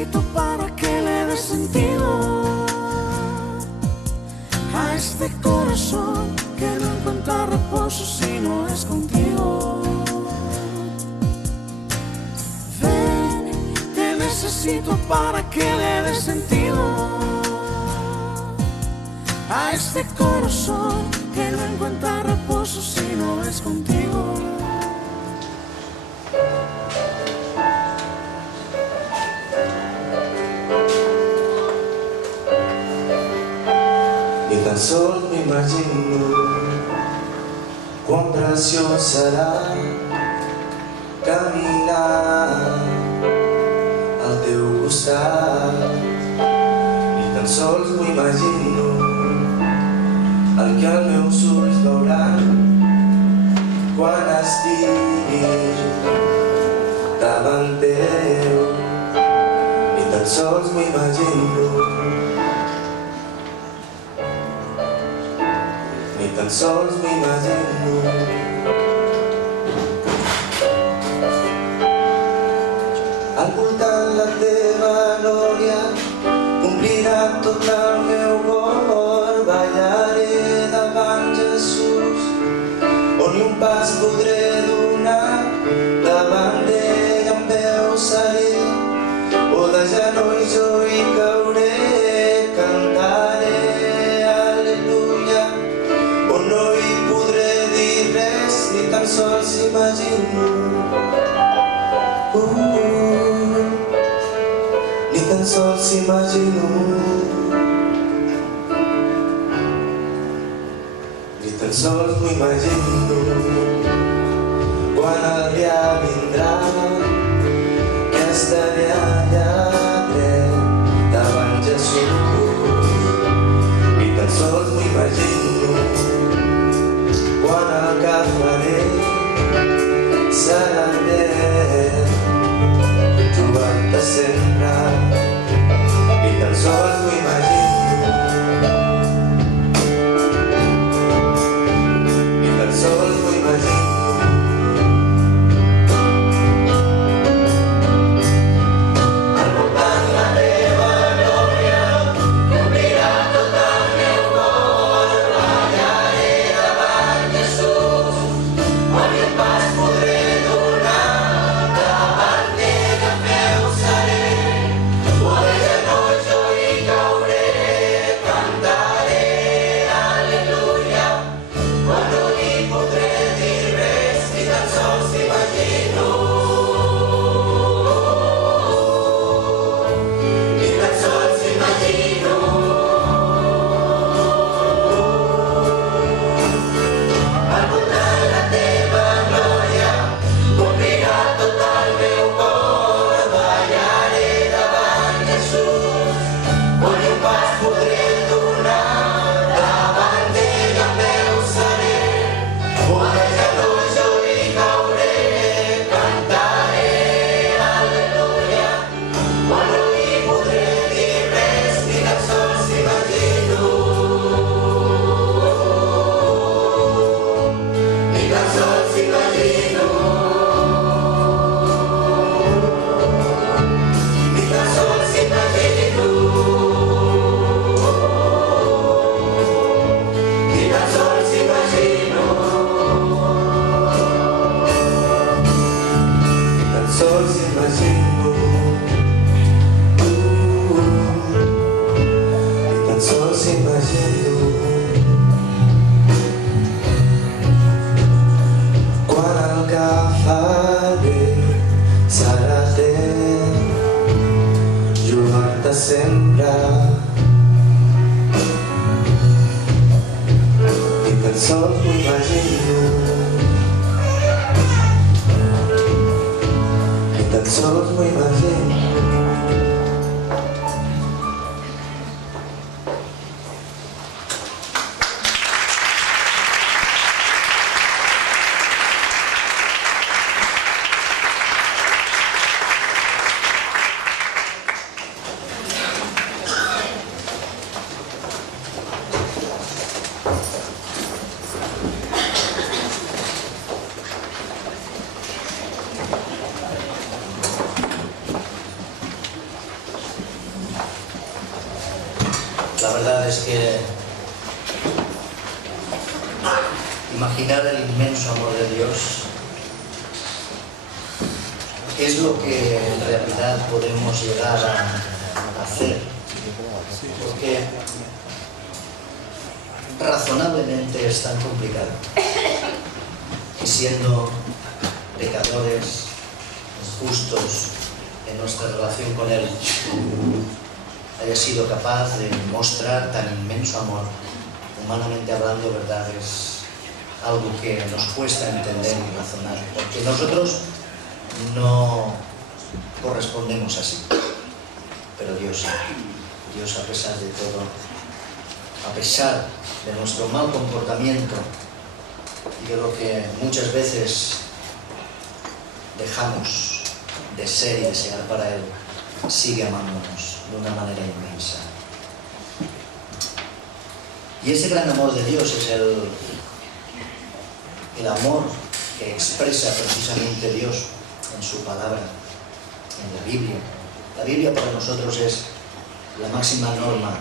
necesito para que le dé sentido a este corazón que no encuentra reposo si no es contigo. Ven, te necesito para que le dé sentido a este corazón que no encuentra reposo si no es contigo. Ni tan sols m'imagino quan preciós serà caminar al teu costat. Ni tan sols m'ho imagino el que els meus ulls veuran quan estiguis davant teu. Ni tan sols m'ho imagino, ni tan sols m'imagino. Al voltant la teva glòria omplirà tot el meu cor. Ballaré davant Jesús, on ni un pas podré donar. Davant d'ell en peu seré, o de genolls jo hi cauré. Cantaré al·leluia, on no hi podré dir res, ni tan sols imagino. Ni tan sols imagino. Ni tan sols m'ho imagino quan el dia vindrà, que estaré allà dret davant Jesús. Ni tan sols m'ho imagino quan el que faré serà net, trobar-te sempre. Ni tan sols m'ho imagino, ni tan sols m'ho imagino. Al voltant la teva glòria omplirà tot el meu cor. Ballaré davant Jesús, on ni un pas podré donar. Davant d'ell en peu seré, o es que imaginar el inmenso amor de Dios es lo que en realidad podemos llegar a hacer, porque razonablemente es tan complicado que siendo pecadores, justos en nuestra relación con Él, haya sido capaz de mostrar tan inmenso amor. Humanamente hablando, verdad, es algo que nos cuesta entender y razonar, porque nosotros no correspondemos así, pero Dios a pesar de todo, a pesar de nuestro mal comportamiento y de lo que muchas veces dejamos de ser y desear para Él, sigue amándonos de una manera inmensa. Y ese gran amor de Dios es el amor que expresa precisamente Dios en su palabra, en la Biblia. La Biblia para nosotros es la máxima norma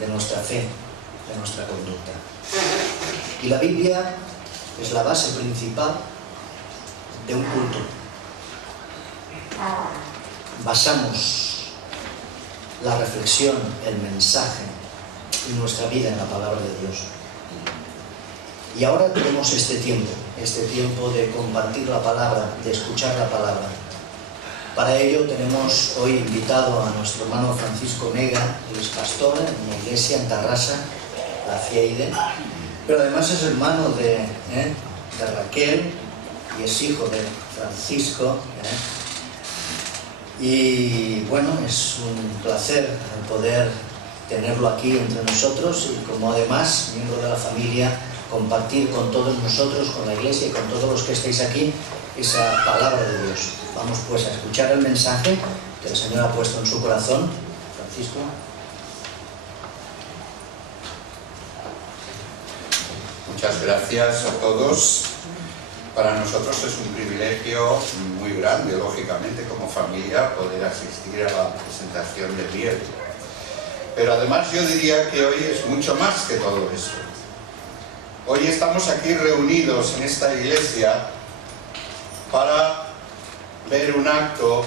de nuestra fe, de nuestra conducta. Y la Biblia es la base principal de un culto. Basamos la reflexión, el mensaje y nuestra vida en la palabra de Dios. Y ahora tenemos este tiempo de compartir la palabra, de escuchar la palabra. Para ello tenemos hoy invitado a nuestro hermano Francisco Mega, él es pastor en una iglesia en Tarrasa, la Cieide, pero además es hermano de Raquel y es hijo de Francisco. Y bueno, es un placer poder tenerlo aquí entre nosotros y como además miembro de la familia compartir con todos nosotros, con la iglesia y con todos los que estéis aquí esa palabra de Dios. Vamos pues a escuchar el mensaje que el Señor ha puesto en su corazón. Francisco. Muchas gracias a todos. Para nosotros es un privilegio muy grande, lógicamente, como familia, poder asistir a la presentación de Biel. Pero además yo diría que hoy es mucho más que todo eso. Hoy estamos aquí reunidos en esta iglesia para ver un acto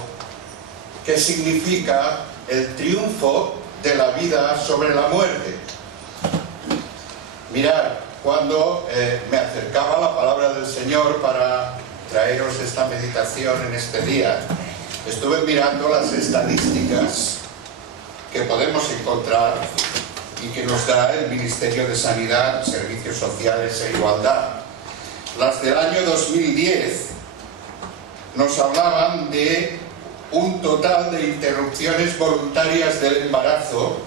que significa el triunfo de la vida sobre la muerte. Mirad, cuando me acercaba a la palabra del Señor para traeros esta meditación en este día, estuve mirando las estadísticas que podemos encontrar y que nos da el Ministerio de Sanidad, Servicios Sociales e Igualdad. Las del año 2010 nos hablaban de un total de interrupciones voluntarias del embarazo,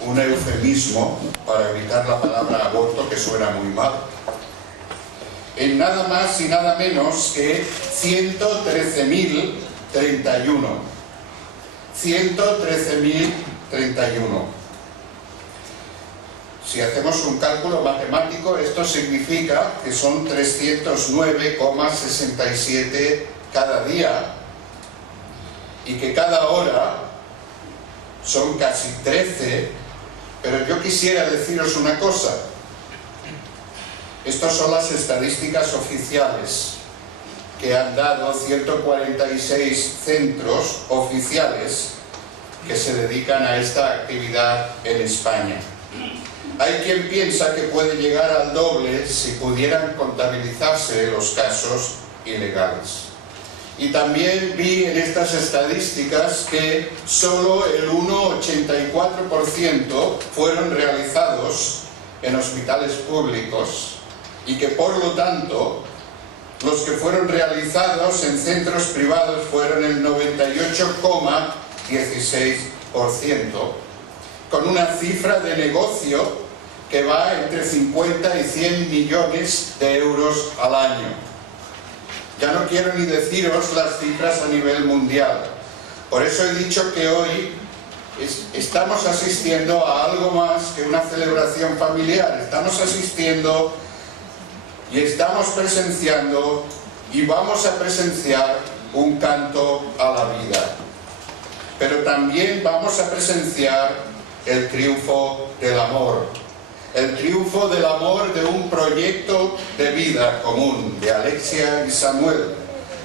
un eufemismo para evitar la palabra aborto, que suena muy mal, en nada más y nada menos que 113.031. 113.031. Si hacemos un cálculo matemático, esto significa que son 309,67 cada día y que cada hora son casi 13, pero yo quisiera deciros una cosa. Estas son las estadísticas oficiales que han dado 146 centros oficiales que se dedican a esta actividad en España. Hay quien piensa que puede llegar al doble si pudieran contabilizarse los casos ilegales. Y también vi en estas estadísticas que solo el 1,84% fueron realizados en hospitales públicos y que por lo tanto los que fueron realizados en centros privados fueron el 98,16%, con una cifra de negocio que va entre 50 y 100 millones de euros al año. Ya no quiero ni deciros las cifras a nivel mundial. Por eso he dicho que hoy estamos asistiendo a algo más que una celebración familiar. Estamos asistiendo y estamos presenciando y vamos a presenciar un canto a la vida. Pero también vamos a presenciar el triunfo del amor. El triunfo del amor de un proyecto de vida común de Alexia y Samuel,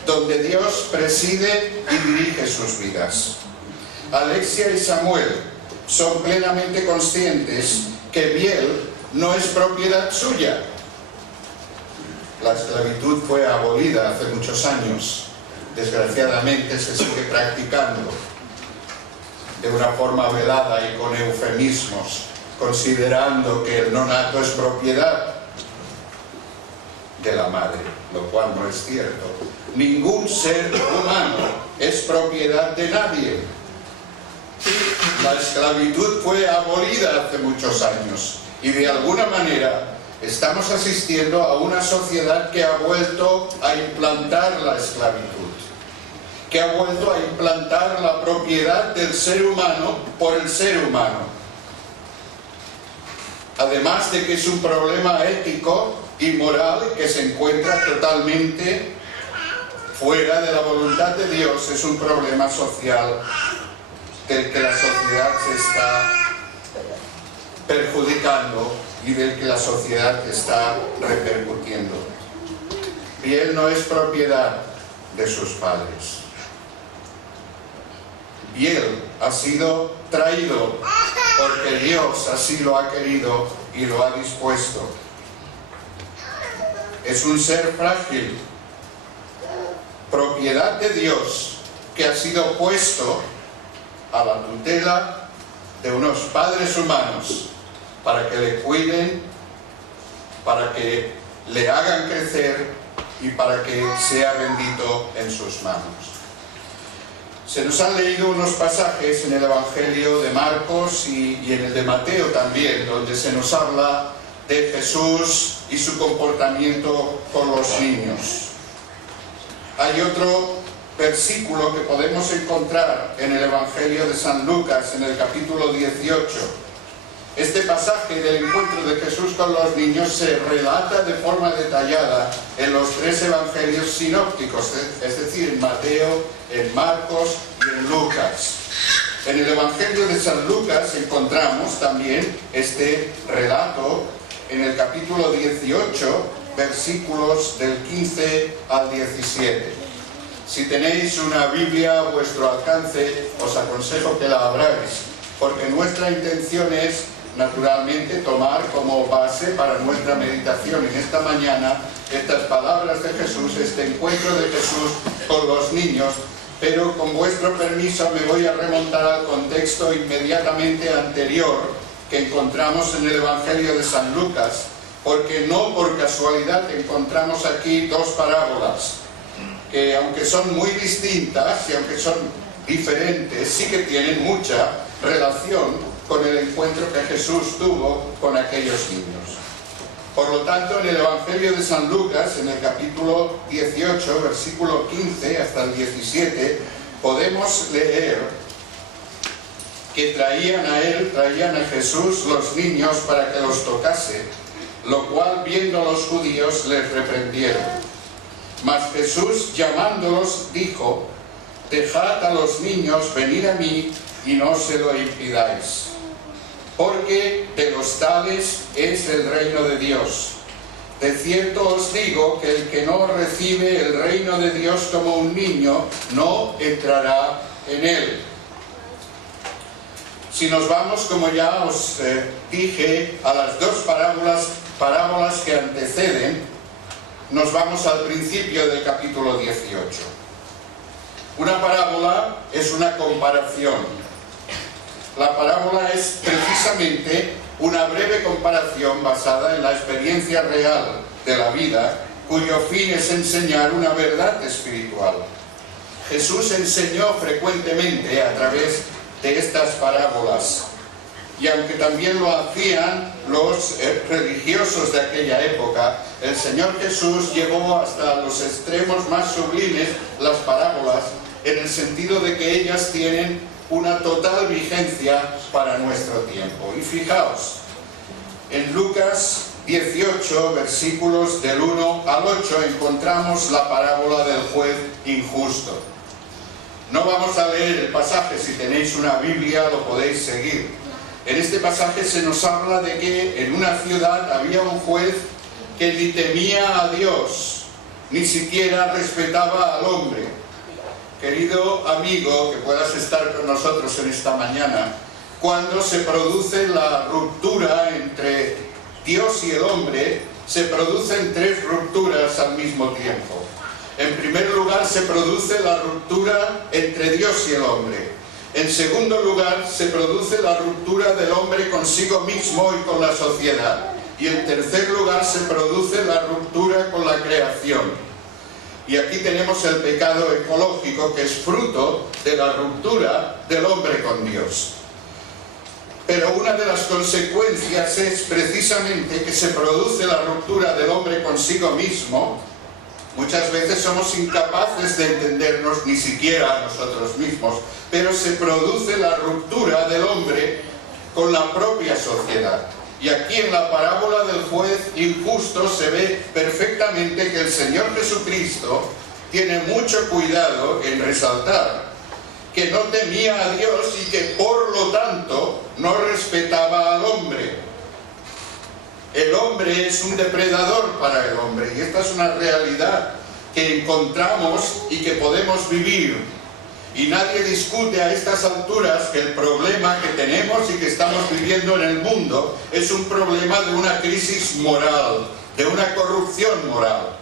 donde Dios preside y dirige sus vidas. Alexia y Samuel son plenamente conscientes que Biel no es propiedad suya. La esclavitud fue abolida hace muchos años. Desgraciadamente se sigue practicando de una forma velada y con eufemismos, considerando que el nonato es propiedad de la madre, lo cual no es cierto. Ningún ser humano es propiedad de nadie. La esclavitud fue abolida hace muchos años y de alguna manera estamos asistiendo a una sociedad que ha vuelto a implantar la esclavitud, que ha vuelto a implantar la propiedad del ser humano por el ser humano. Además de que es un problema ético y moral que se encuentra totalmente fuera de la voluntad de Dios, es un problema social del que la sociedad se está perjudicando y del que la sociedad está repercutiendo. Biel no es propiedad de sus padres. Biel ha sido traído porque Dios así lo ha querido y lo ha dispuesto. Es un ser frágil, propiedad de Dios, que ha sido puesto a la tutela de unos padres humanos para que le cuiden, para que le hagan crecer y para que sea bendito en sus manos. Se nos han leído unos pasajes en el Evangelio de Marcos y en el de Mateo también, donde se nos habla de Jesús y su comportamiento con los niños. Hay otro versículo que podemos encontrar en el Evangelio de San Lucas, en el capítulo 18. Este pasaje del encuentro de Jesús con los niños se relata de forma detallada en los tres evangelios sinópticos, es decir, en Mateo, en Marcos y en Lucas. En el Evangelio de San Lucas encontramos también este relato en el capítulo 18, versículos del 15 al 17. Si tenéis una Biblia a vuestro alcance, os aconsejo que la abráis, porque nuestra intención es, naturalmente, tomar como base para nuestra meditación en esta mañana estas palabras de Jesús, este encuentro de Jesús con los niños, pero con vuestro permiso me voy a remontar al contexto inmediatamente anterior que encontramos en el Evangelio de San Lucas, porque no por casualidad encontramos aquí dos parábolas que, aunque son muy distintas y aunque son diferentes, sí que tienen mucha relación con el encuentro que Jesús tuvo con aquellos niños. Por lo tanto, en el Evangelio de San Lucas, en el capítulo 18, versículo 15 hasta el 17, podemos leer que traían a Jesús los niños para que los tocase, lo cual, viendo los judíos, les reprendieron. Mas Jesús, llamándolos, dijo: dejad a los niños venir a mí y no se lo impidáis, porque de los tales es el reino de Dios. De cierto os digo que el que no recibe el reino de Dios como un niño, no entrará en él. Si nos vamos, como ya os dije, a las dos parábolas que anteceden, nos vamos al principio del capítulo 18. Una parábola es una comparación. La parábola es precisamente una breve comparación basada en la experiencia real de la vida, cuyo fin es enseñar una verdad espiritual. Jesús enseñó frecuentemente a través de estas parábolas, y aunque también lo hacían los religiosos de aquella época, el Señor Jesús llevó hasta los extremos más sublimes las parábolas, en el sentido de que ellas tienen una total vigencia para nuestro tiempo. Y fijaos, en Lucas 18, versículos del 1 al 8, encontramos la parábola del juez injusto. No vamos a leer el pasaje, si tenéis una Biblia lo podéis seguir, En este pasaje se nos habla de que en una ciudad había un juez que ni temía a Dios, ni siquiera respetaba al hombre. Querido amigo, que puedas estar con nosotros en esta mañana, cuando se produce la ruptura entre Dios y el hombre, se producen tres rupturas al mismo tiempo. En primer lugar, se produce la ruptura entre Dios y el hombre. En segundo lugar, se produce la ruptura del hombre consigo mismo y con la sociedad. Y en tercer lugar, se produce la ruptura con la creación. Y aquí tenemos el pecado ecológico, que es fruto de la ruptura del hombre con Dios. Pero una de las consecuencias es precisamente que se produce la ruptura del hombre consigo mismo. Muchas veces somos incapaces de entendernos ni siquiera a nosotros mismos, pero se produce la ruptura del hombre con la propia sociedad. Y aquí en la parábola del juez injusto se ve perfectamente que el Señor Jesucristo tiene mucho cuidado en resaltar que no temía a Dios y que por lo tanto no respetaba al hombre. El hombre es un depredador para el hombre, y esta es una realidad que encontramos y que podemos vivir. Y nadie discute a estas alturas que el problema que tenemos y que estamos viviendo en el mundo es un problema de una crisis moral, de una corrupción moral.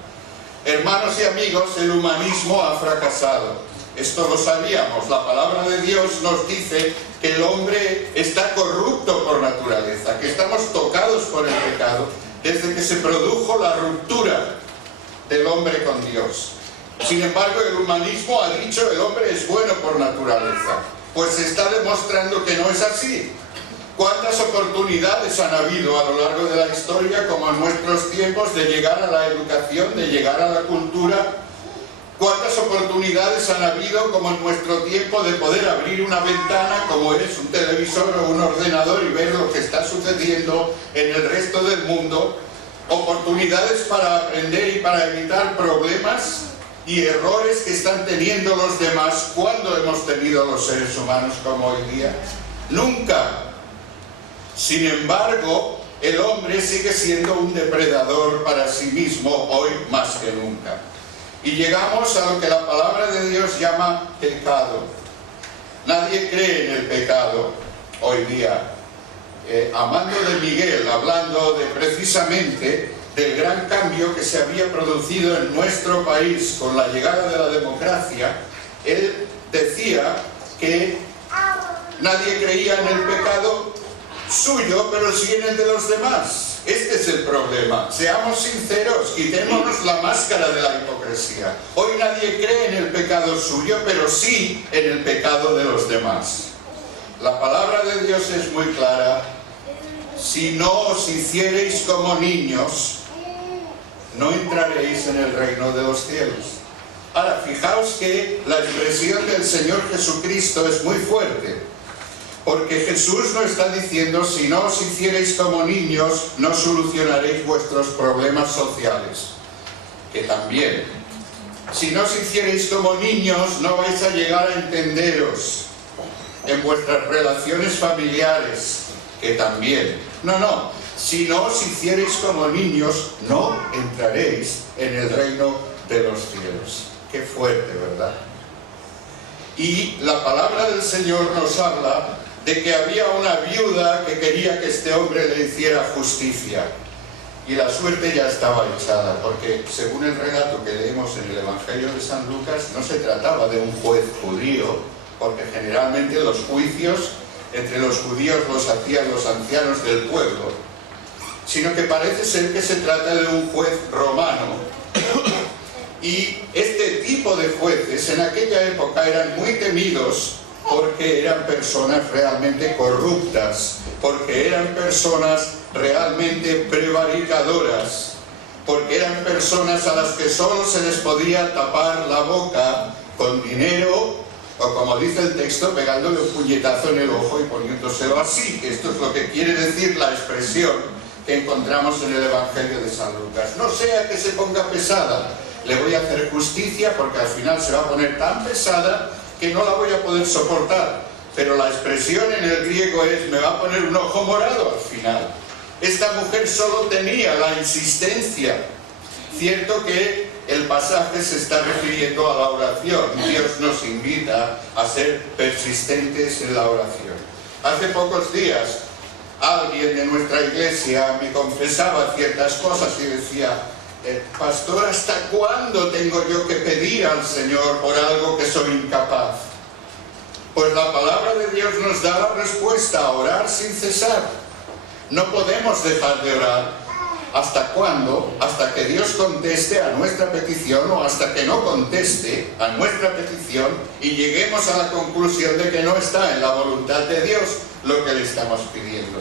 Hermanos y amigos, el humanismo ha fracasado. Esto lo sabíamos. La palabra de Dios nos dice que el hombre está corrupto por naturaleza, que estamos tocados por el pecado desde que se produjo la ruptura del hombre con Dios. Sin embargo, el humanismo ha dicho el hombre es bueno por naturaleza. Pues se está demostrando que no es así. ¿Cuántas oportunidades han habido a lo largo de la historia, como en nuestros tiempos, de llegar a la educación, de llegar a la cultura? ¿Cuántas oportunidades han habido, como en nuestro tiempo, de poder abrir una ventana, como es un televisor o un ordenador, y ver lo que está sucediendo en el resto del mundo? Oportunidades para aprender y para evitar problemas y errores que están teniendo los demás. ¿Cuándo hemos tenido los seres humanos como hoy día? Nunca. Sin embargo, el hombre sigue siendo un depredador para sí mismo hoy más que nunca. Y llegamos a lo que la palabra de Dios llama pecado. Nadie cree en el pecado hoy día. Amando de Miguel, hablando de precisamente del gran cambio que se había producido en nuestro país con la llegada de la democracia, él decía que nadie creía en el pecado suyo, pero sí en el de los demás. Este es el problema. Seamos sinceros, quitémonos la máscara de la hipocresía. Hoy nadie cree en el pecado suyo, pero sí en el pecado de los demás. La palabra de Dios es muy clara. Si no os hiciereis como niños, no entraréis en el reino de los cielos. Ahora, fijaos que la expresión del Señor Jesucristo es muy fuerte. Porque Jesús no está diciendo, si no os hiciereis como niños, no solucionaréis vuestros problemas sociales. Que también. Si no os hiciereis como niños, no vais a llegar a entenderos en vuestras relaciones familiares. Que también. No. Si no os hiciereis como niños, no entraréis en el reino de los cielos. Qué fuerte, ¿verdad? Y la palabra del Señor nos habla de que había una viuda que quería que este hombre le hiciera justicia. Y la suerte ya estaba echada, porque según el relato que leemos en el Evangelio de San Lucas, no se trataba de un juez judío, porque generalmente los juicios entre los judíos los hacían los ancianos del pueblo, sino que parece ser que se trata de un juez romano. Y este tipo de jueces en aquella época eran muy temidos porque eran personas realmente corruptas, porque eran personas realmente prevaricadoras, porque eran personas a las que solo se les podía tapar la boca con dinero, o como dice el texto, pegándole un puñetazo en el ojo y poniéndoselo así, que esto es lo que quiere decir la expresión que encontramos en el Evangelio de San Lucas. No sea que se ponga pesada, le voy a hacer justicia porque al final se va a poner tan pesada que no la voy a poder soportar. pero la expresión en el griego es: me va a poner un ojo morado al final. Esta mujer solo tenía la insistencia. Cierto que el pasaje se está refiriendo a la oración. Dios nos invita a ser persistentes en la oración. Hace pocos días alguien de nuestra iglesia me confesaba ciertas cosas y decía: pastor, ¿hasta cuándo tengo yo que pedir al Señor por algo que soy incapaz? Pues la palabra de Dios nos da la respuesta: a orar sin cesar. No podemos dejar de orar. ¿Hasta cuándo? Hasta que Dios conteste a nuestra petición, o hasta que no conteste a nuestra petición y lleguemos a la conclusión de que no está en la voluntad de Dios lo que le estamos pidiendo.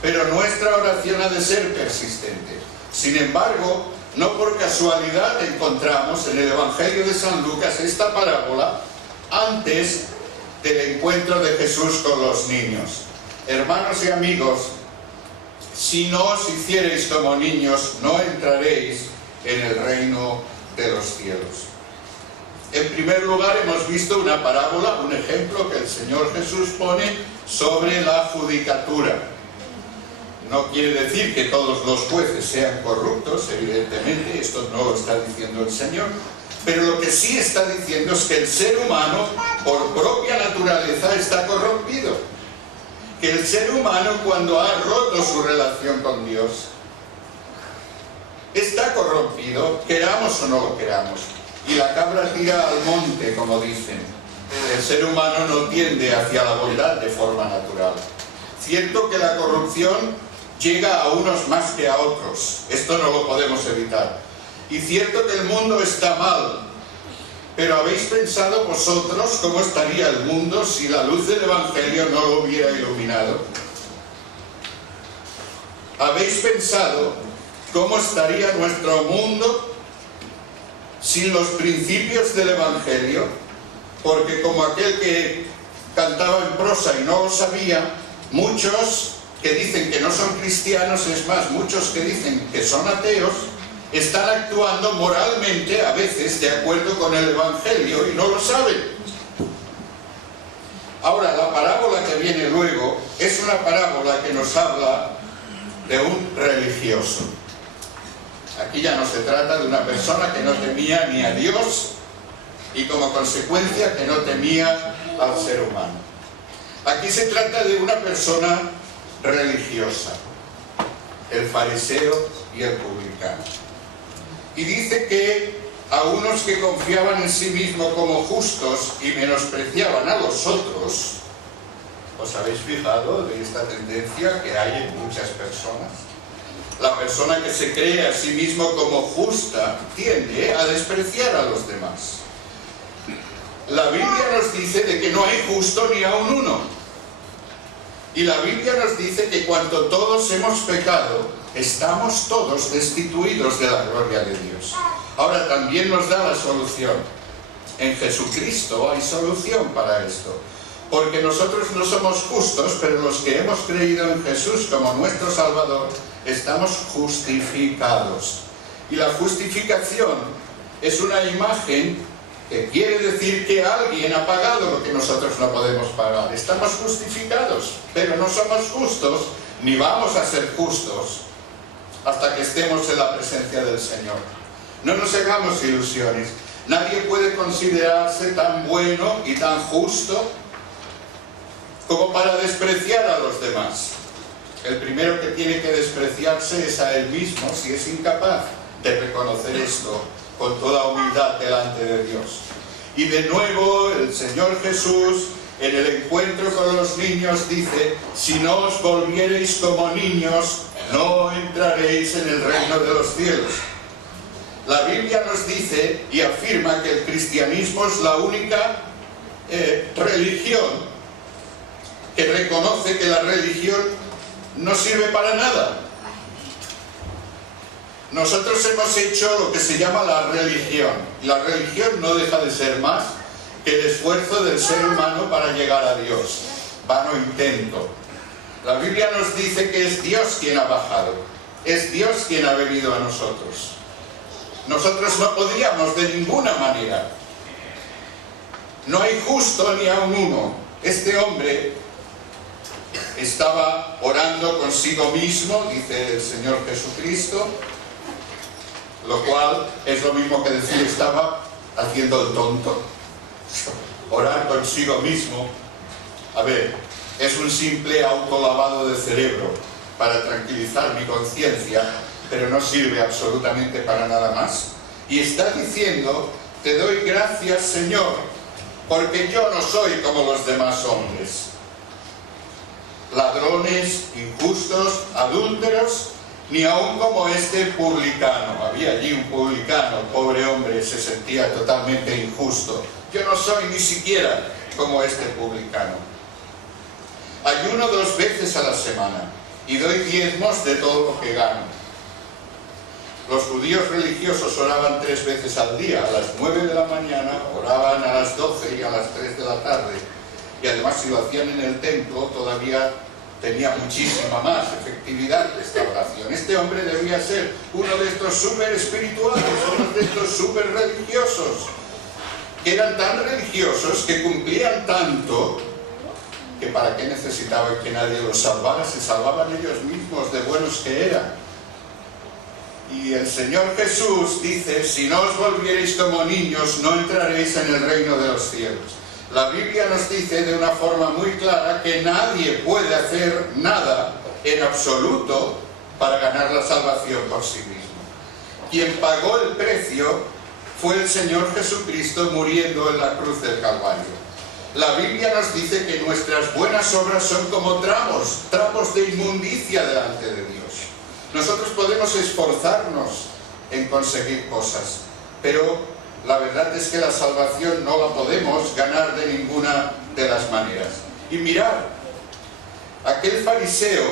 Pero nuestra oración ha de ser persistente. Sin embargo, no por casualidad encontramos en el Evangelio de San Lucas esta parábola antes del encuentro de Jesús con los niños. Hermanos y amigos, si no os hiciereis como niños, no entraréis en el reino de los cielos. En primer lugar, hemos visto una parábola, un ejemplo que el Señor Jesús pone sobre la judicatura. No quiere decir que todos los jueces sean corruptos, evidentemente, esto no lo está diciendo el Señor, pero lo que sí está diciendo es que el ser humano, por propia naturaleza, está corrompido. Que el ser humano, cuando ha roto su relación con Dios, está corrompido, queramos o no lo queramos. Y la cabra tira al monte, como dicen. El ser humano no tiende hacia la bondad de forma natural. Cierto que la corrupción llega a unos más que a otros, esto no lo podemos evitar. Y cierto que el mundo está mal, pero ¿habéis pensado vosotros cómo estaría el mundo si la luz del Evangelio no lo hubiera iluminado? ¿Habéis pensado cómo estaría nuestro mundo sin los principios del Evangelio? Porque como aquel que cantaba en prosa y no lo sabía, muchos que dicen que no son cristianos, es más, muchos que dicen que son ateos, están actuando moralmente a veces de acuerdo con el Evangelio y no lo saben. Ahora, la parábola que viene luego es una parábola que nos habla de un religioso. Aquí ya no se trata de una persona que no temía ni a Dios y como consecuencia que no temía al ser humano. Aquí se trata de una persona religiosa, el fariseo y el publicano. Y dice que a unos que confiaban en sí mismos como justos y menospreciaban a los otros, ¿os habéis fijado de esta tendencia que hay en muchas personas? La persona que se cree a sí mismo como justa tiende a despreciar a los demás. La Biblia nos dice de que no hay justo ni aun uno. Y la Biblia nos dice que cuando todos hemos pecado, estamos todos destituidos de la gloria de Dios. Ahora también nos da la solución. En Jesucristo hay solución para esto. Porque nosotros no somos justos, pero los que hemos creído en Jesús como nuestro Salvador, estamos justificados. Y la justificación es una imagen que quiere decir que alguien ha pagado lo que nosotros no podemos pagar. Estamos justificados, pero no somos justos, ni vamos a ser justos hasta que estemos en la presencia del Señor. No nos hagamos ilusiones. Nadie puede considerarse tan bueno y tan justo como para despreciar a los demás. El primero que tiene que despreciarse es a él mismo si es incapaz de reconocer esto con toda humildad delante de Dios. Y de nuevo el Señor Jesús en el encuentro con los niños dice: si no os volviereis como niños, no entraréis en el reino de los cielos. La Biblia nos dice y afirma que el cristianismo es la única religión que reconoce que la religión no sirve para nada. Nosotros hemos hecho lo que se llama la religión. La religión no deja de ser más que el esfuerzo del ser humano para llegar a Dios. Vano intento. La Biblia nos dice que es Dios quien ha bajado. Es Dios quien ha venido a nosotros. Nosotros no podríamos de ninguna manera. No hay justo ni aun uno. Este hombre estaba orando consigo mismo, dice el Señor Jesucristo, lo cual es lo mismo que decir estaba haciendo el tonto. Orar consigo mismo, a ver, es un simple autolavado de cerebro para tranquilizar mi conciencia, pero no sirve absolutamente para nada más. Y está diciendo, te doy gracias, Señor, porque yo no soy como los demás hombres. Ladrones, injustos, adúlteros, ni aun como este publicano. Había allí un publicano, pobre hombre, se sentía totalmente injusto. Yo no soy ni siquiera como este publicano. Ayuno 2 veces a la semana y doy diezmos de todo lo que gano. Los judíos religiosos oraban 3 veces al día, a las 9 de la mañana, oraban a las 12 y a las 3 de la tarde. Y además, si lo hacían en el templo, todavía tenía muchísima más efectividad esta oración. Este hombre debía ser uno de estos súper espirituales, uno de estos súper religiosos, que eran tan religiosos, que cumplían tanto, que para qué necesitaban que nadie los salvara, se salvaban ellos mismos de buenos que eran. Y el Señor Jesús dice, si no os volvierais como niños, no entraréis en el reino de los cielos. La Biblia nos dice de una forma muy clara que nadie puede hacer nada en absoluto para ganar la salvación por sí mismo. Quien pagó el precio fue el Señor Jesucristo muriendo en la cruz del Calvario. La Biblia nos dice que nuestras buenas obras son como trapos de inmundicia delante de Dios. Nosotros podemos esforzarnos en conseguir cosas, pero la verdad es que la salvación no la podemos ganar de ninguna de las maneras. Y mirad, aquel fariseo,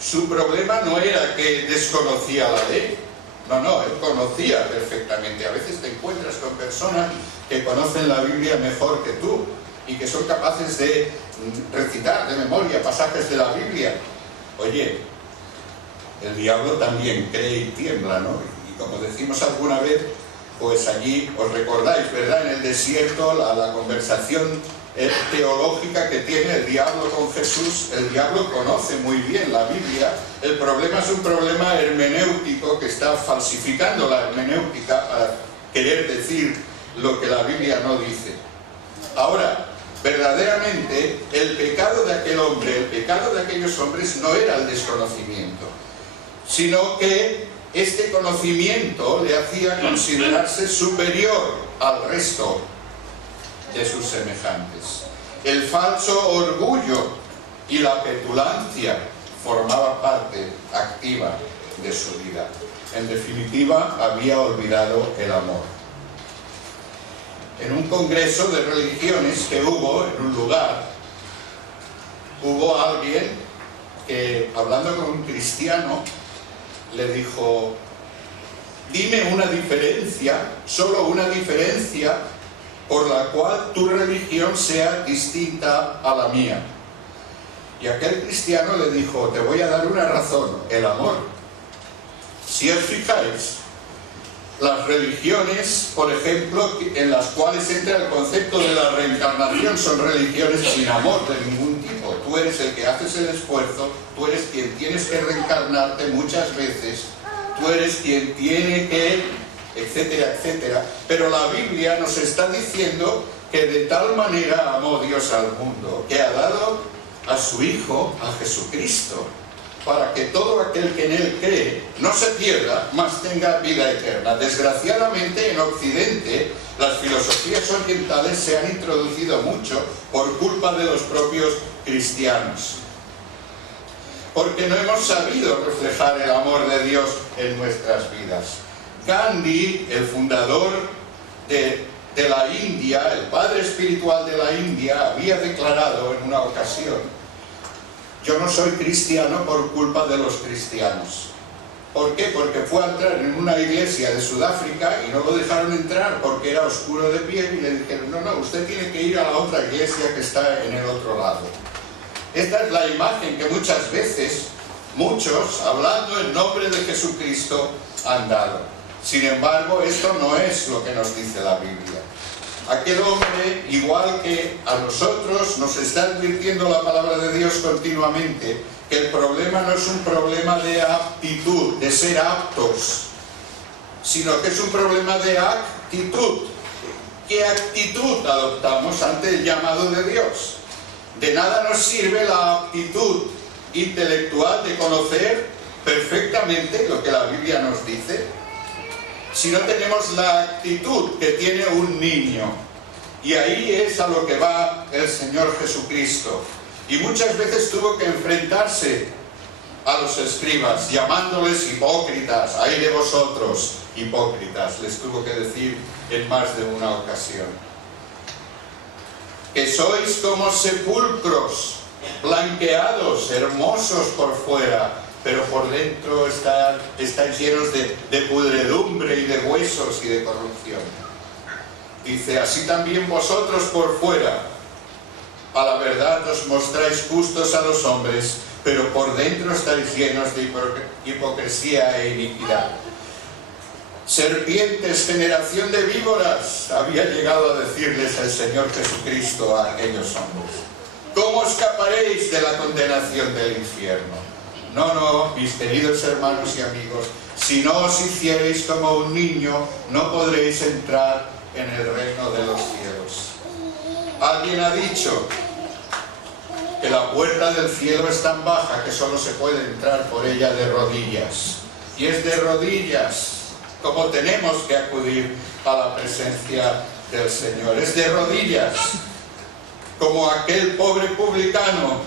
su problema no era que desconocía la ley. No, él conocía perfectamente. A veces te encuentras con personas que conocen la Biblia mejor que tú y que son capaces de recitar de memoria pasajes de la Biblia. Oye, el diablo también cree y tiembla, ¿no? Y como decimos alguna vez, pues allí os recordáis, ¿verdad? En el desierto, la conversación teológica que tiene el diablo con Jesús. El diablo conoce muy bien la Biblia. El problema es un problema hermenéutico, que está falsificando la hermenéutica para querer decir lo que la Biblia no dice. Ahora, verdaderamente, el pecado de aquel hombre, el pecado de aquellos hombres no era el desconocimiento, sino que este conocimiento le hacía considerarse superior al resto de sus semejantes. El falso orgullo y la petulancia formaban parte activa de su vida. En definitiva, había olvidado el amor. En un congreso de religiones que hubo en un lugar, hubo alguien que, hablando con un cristiano, le dijo, dime una diferencia, solo una diferencia, por la cual tu religión sea distinta a la mía. Y aquel cristiano le dijo, te voy a dar una razón, el amor. Si os fijáis, las religiones, por ejemplo, en las cuales entra el concepto de la reencarnación, son religiones sin amor de ningún tipo. Tú eres el que haces el esfuerzo, tú eres quien tienes que reencarnarte muchas veces, tú eres quien tiene que, etcétera, etcétera. Pero la Biblia nos está diciendo que de tal manera amó Dios al mundo, que ha dado a su Hijo, a Jesucristo, para que todo aquel que en Él cree no se pierda, mas tenga vida eterna. Desgraciadamente, en Occidente, las filosofías orientales se han introducido mucho por culpa de los propios cristianos, porque no hemos sabido reflejar el amor de Dios en nuestras vidas. Gandhi, el fundador de la India, el padre espiritual de la India, había declarado en una ocasión, yo no soy cristiano por culpa de los cristianos. ¿Por qué? Porque fue a entrar en una iglesia de Sudáfrica y no lo dejaron entrar porque era oscuro de piel y le dijeron, no, usted tiene que ir a la otra iglesia que está en el otro lado. Esta es la imagen que muchas veces, muchos, hablando en nombre de Jesucristo, han dado. Sin embargo, esto no es lo que nos dice la Biblia. Aquel hombre, igual que a nosotros, nos está advirtiendo la palabra de Dios continuamente que el problema no es un problema de aptitud, de ser aptos, sino que es un problema de actitud. ¿Qué actitud adoptamos ante el llamado de Dios? De nada nos sirve la aptitud intelectual de conocer perfectamente lo que la Biblia nos dice si no tenemos la actitud que tiene un niño. Y ahí es a lo que va el Señor Jesucristo. Y muchas veces tuvo que enfrentarse a los escribas, llamándoles hipócritas. ¡Ay de vosotros, hipócritas! Les tuvo que decir en más de una ocasión. Que sois como sepulcros, blanqueados, hermosos por fuera, pero por dentro estáis llenos de pudredumbre y de huesos y de corrupción. Dice, así también vosotros por fuera, a la verdad os mostráis justos a los hombres, pero por dentro estáis llenos de hipocresía e iniquidad. Serpientes, generación de víboras, había llegado a decirles el Señor Jesucristo a aquellos hombres. ¿Cómo escaparéis de la condenación del infierno? No, mis queridos hermanos y amigos, si no os hicierais como un niño, no podréis entrar en el reino de los cielos. Alguien ha dicho que la puerta del cielo es tan baja que solo se puede entrar por ella de rodillas. Y es de rodillas como tenemos que acudir a la presencia del Señor. Es de rodillas, como aquel pobre publicano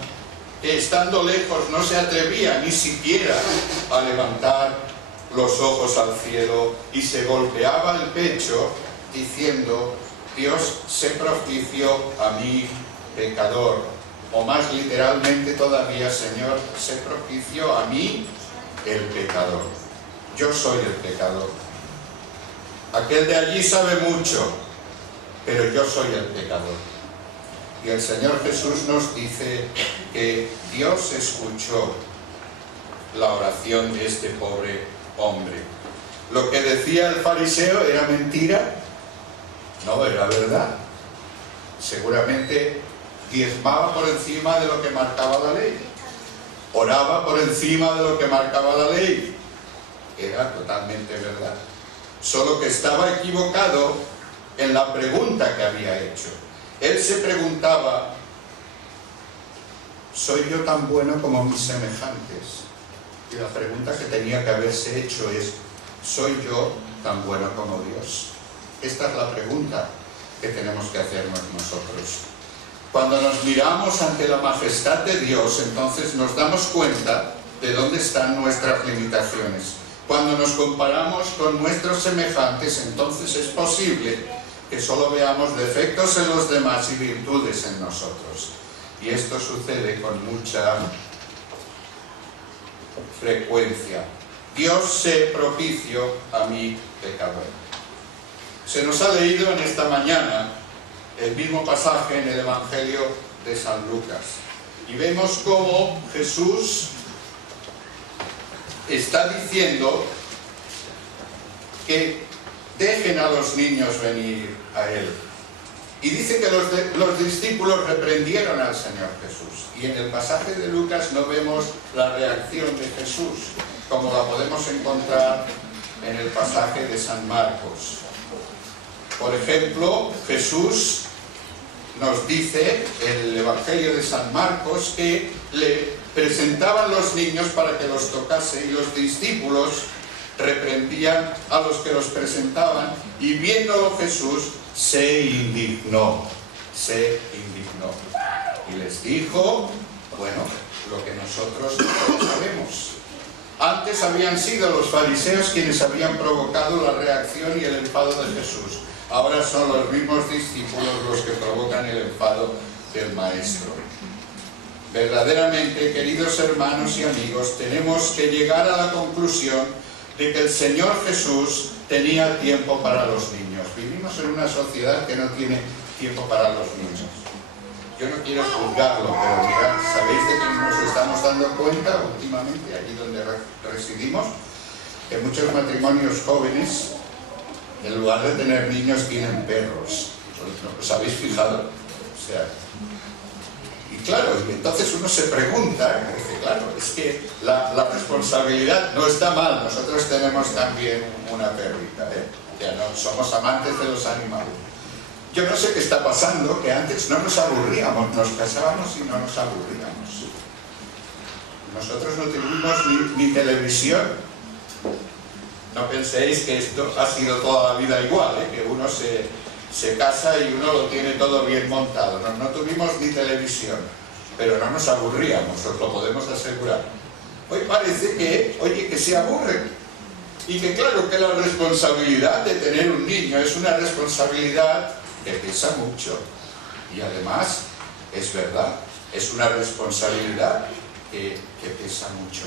que estando lejos no se atrevía ni siquiera a levantar los ojos al cielo y se golpeaba el pecho diciendo, Dios, sé propicio a mí, pecador. O más literalmente todavía, Señor, sé propicio a mí, el pecador. Yo soy el pecador. Aquel de allí sabe mucho, pero yo soy el pecador. Y el Señor Jesús nos dice que Dios escuchó la oración de este pobre hombre. Lo que decía el fariseo era mentira, no era verdad. Seguramente diezmaba por encima de lo que marcaba la ley, oraba por encima de lo que marcaba la ley. Era totalmente verdad. Solo que estaba equivocado en la pregunta que había hecho. Él se preguntaba, ¿soy yo tan bueno como mis semejantes? Y la pregunta que tenía que haberse hecho es, ¿soy yo tan bueno como Dios? Esta es la pregunta que tenemos que hacernos nosotros. Cuando nos miramos ante la majestad de Dios, entonces nos damos cuenta de dónde están nuestras limitaciones. Cuando nos comparamos con nuestros semejantes, entonces es posible que solo veamos defectos en los demás y virtudes en nosotros. Y esto sucede con mucha frecuencia. Dios sé propicio a mi pecador. Se nos ha leído en esta mañana el mismo pasaje en el Evangelio de San Lucas. Y vemos cómo Jesús está diciendo que dejen a los niños venir a Él. Y dice que los discípulos reprendieron al Señor Jesús. Y en el pasaje de Lucas no vemos la reacción de Jesús, como la podemos encontrar en el pasaje de San Marcos. Por ejemplo, Jesús nos dice en el Evangelio de San Marcos que le presentaban los niños para que los tocase y los discípulos reprendían a los que los presentaban y viéndolo Jesús se indignó y les dijo, bueno, lo que nosotros no sabemos. Antes habían sido los fariseos quienes habían provocado la reacción y el enfado de Jesús. Ahora son los mismos discípulos los que provocan el enfado del Maestro. Verdaderamente, queridos hermanos y amigos, tenemos que llegar a la conclusión de que el Señor Jesús tenía tiempo para los niños. Vivimos en una sociedad que no tiene tiempo para los niños. Yo no quiero juzgarlo, pero mirad, ¿sabéis de que nos estamos dando cuenta últimamente, aquí donde residimos? Que muchos matrimonios jóvenes, en lugar de tener niños, tienen perros. ¿Os habéis fijado? O sea, y claro, y entonces uno se pregunta, dice, claro, es que la responsabilidad no está mal. Nosotros tenemos también una perrita, ya no somos amantes de los animales. Yo no sé qué está pasando, que antes no nos aburríamos, nos casábamos y no nos aburríamos. Nosotros no tuvimos ni televisión. No penséis que esto ha sido toda la vida igual, que uno se casa y uno lo tiene todo bien montado. No tuvimos ni televisión, pero no nos aburríamos, os lo podemos asegurar. Hoy parece que, oye, que se aburren. Y que claro, que la responsabilidad de tener un niño es una responsabilidad que pesa mucho. Y además, es verdad, es una responsabilidad que pesa mucho.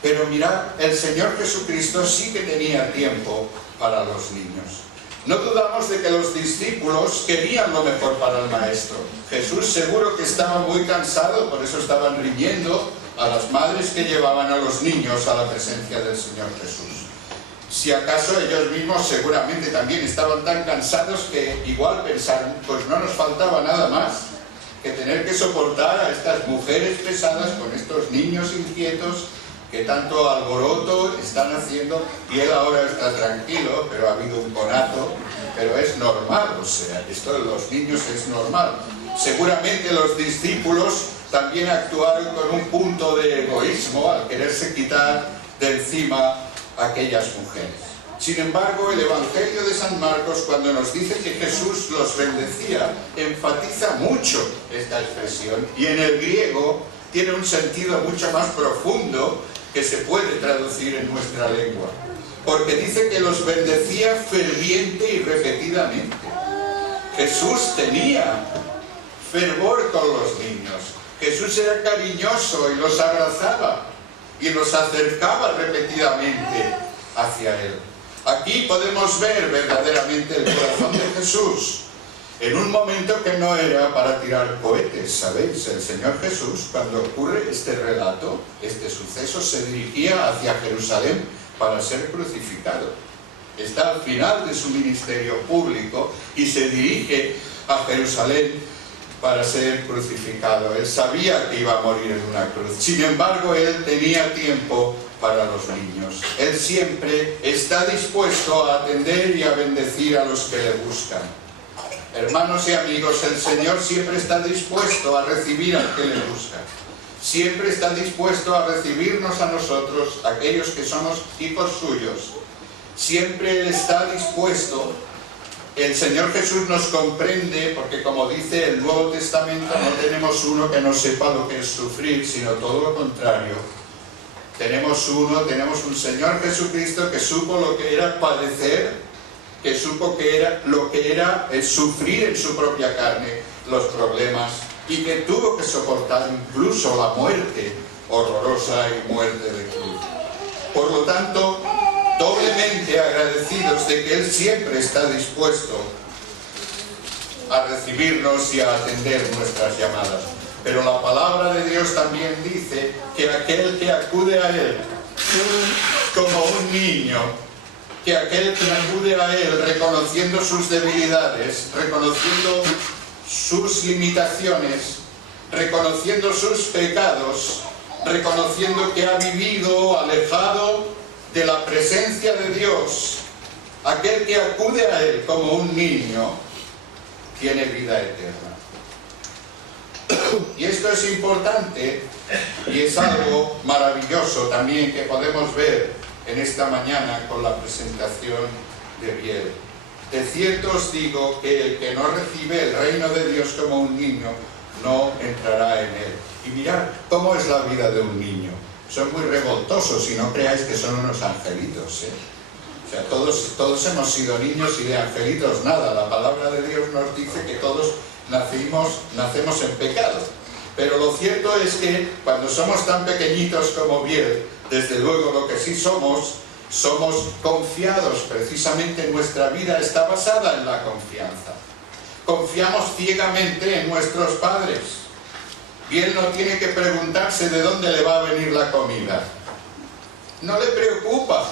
Pero mirad, el Señor Jesucristo sí que tenía tiempo para los niños. No dudamos de que los discípulos querían lo mejor para el Maestro. Jesús seguro que estaba muy cansado, por eso estaban riñendo a las madres que llevaban a los niños a la presencia del Señor Jesús. Si acaso ellos mismos seguramente también estaban tan cansados que igual pensaron, pues no nos faltaba nada más que tener que soportar a estas mujeres pesadas con estos niños inquietos que tanto alboroto están haciendo, y él ahora está tranquilo, pero ha habido un conato, pero es normal, o sea, esto de los niños es normal. Seguramente los discípulos también actuaron con un punto de egoísmo al quererse quitar de encima a aquellas mujeres. Sin embargo, el Evangelio de San Marcos, cuando nos dice que Jesús los bendecía, enfatiza mucho esta expresión, y en el griego tiene un sentido mucho más profundo que se puede traducir en nuestra lengua, porque dice que los bendecía ferviente y repetidamente. Jesús tenía fervor con los niños, Jesús era cariñoso y los abrazaba y los acercaba repetidamente hacia él. Aquí podemos ver verdaderamente el corazón de Jesús, en un momento que no era para tirar cohetes, ¿sabéis? El Señor Jesús, cuando ocurre este relato, este suceso, se dirigía hacia Jerusalén para ser crucificado. Está al final de su ministerio público y se dirige a Jerusalén para ser crucificado. Él sabía que iba a morir en una cruz. Sin embargo, él tenía tiempo para los niños. Él siempre está dispuesto a atender y a bendecir a los que le buscan. Hermanos y amigos, el Señor siempre está dispuesto a recibir al que le busca. Siempre está dispuesto a recibirnos a nosotros, aquellos que somos hijos suyos. Siempre Él está dispuesto. El Señor Jesús nos comprende, porque como dice el Nuevo Testamento, no tenemos uno que no sepa lo que es sufrir, sino todo lo contrario. Tenemos un Señor Jesucristo que supo lo que era padecer, que supo lo que era sufrir en su propia carne los problemas, y que tuvo que soportar incluso la muerte horrorosa y muerte de cruz. Por lo tanto, doblemente agradecidos de que Él siempre está dispuesto a recibirnos y a atender nuestras llamadas. Pero la palabra de Dios también dice que aquel que acude a Él como un niño, que aquel que acude a Él reconociendo sus debilidades, reconociendo sus limitaciones, reconociendo sus pecados, reconociendo que ha vivido alejado de la presencia de Dios, aquel que acude a Él como un niño, tiene vida eterna. Y esto es importante y es algo maravilloso también que podemos ver en esta mañana con la presentación de Biel. De cierto os digo que el que no recibe el reino de Dios como un niño, no entrará en él. Y mirad cómo es la vida de un niño. Son muy revoltosos y no creáis que son unos angelitos, O sea, todos hemos sido niños y de angelitos nada. La palabra de Dios nos dice que todos nacemos en pecado. Pero lo cierto es que cuando somos tan pequeñitos como Biel, desde luego lo que sí somos confiados. Precisamente nuestra vida está basada en la confianza. Confiamos ciegamente en nuestros padres. Biel no tiene que preguntarse de dónde le va a venir la comida. No le preocupa.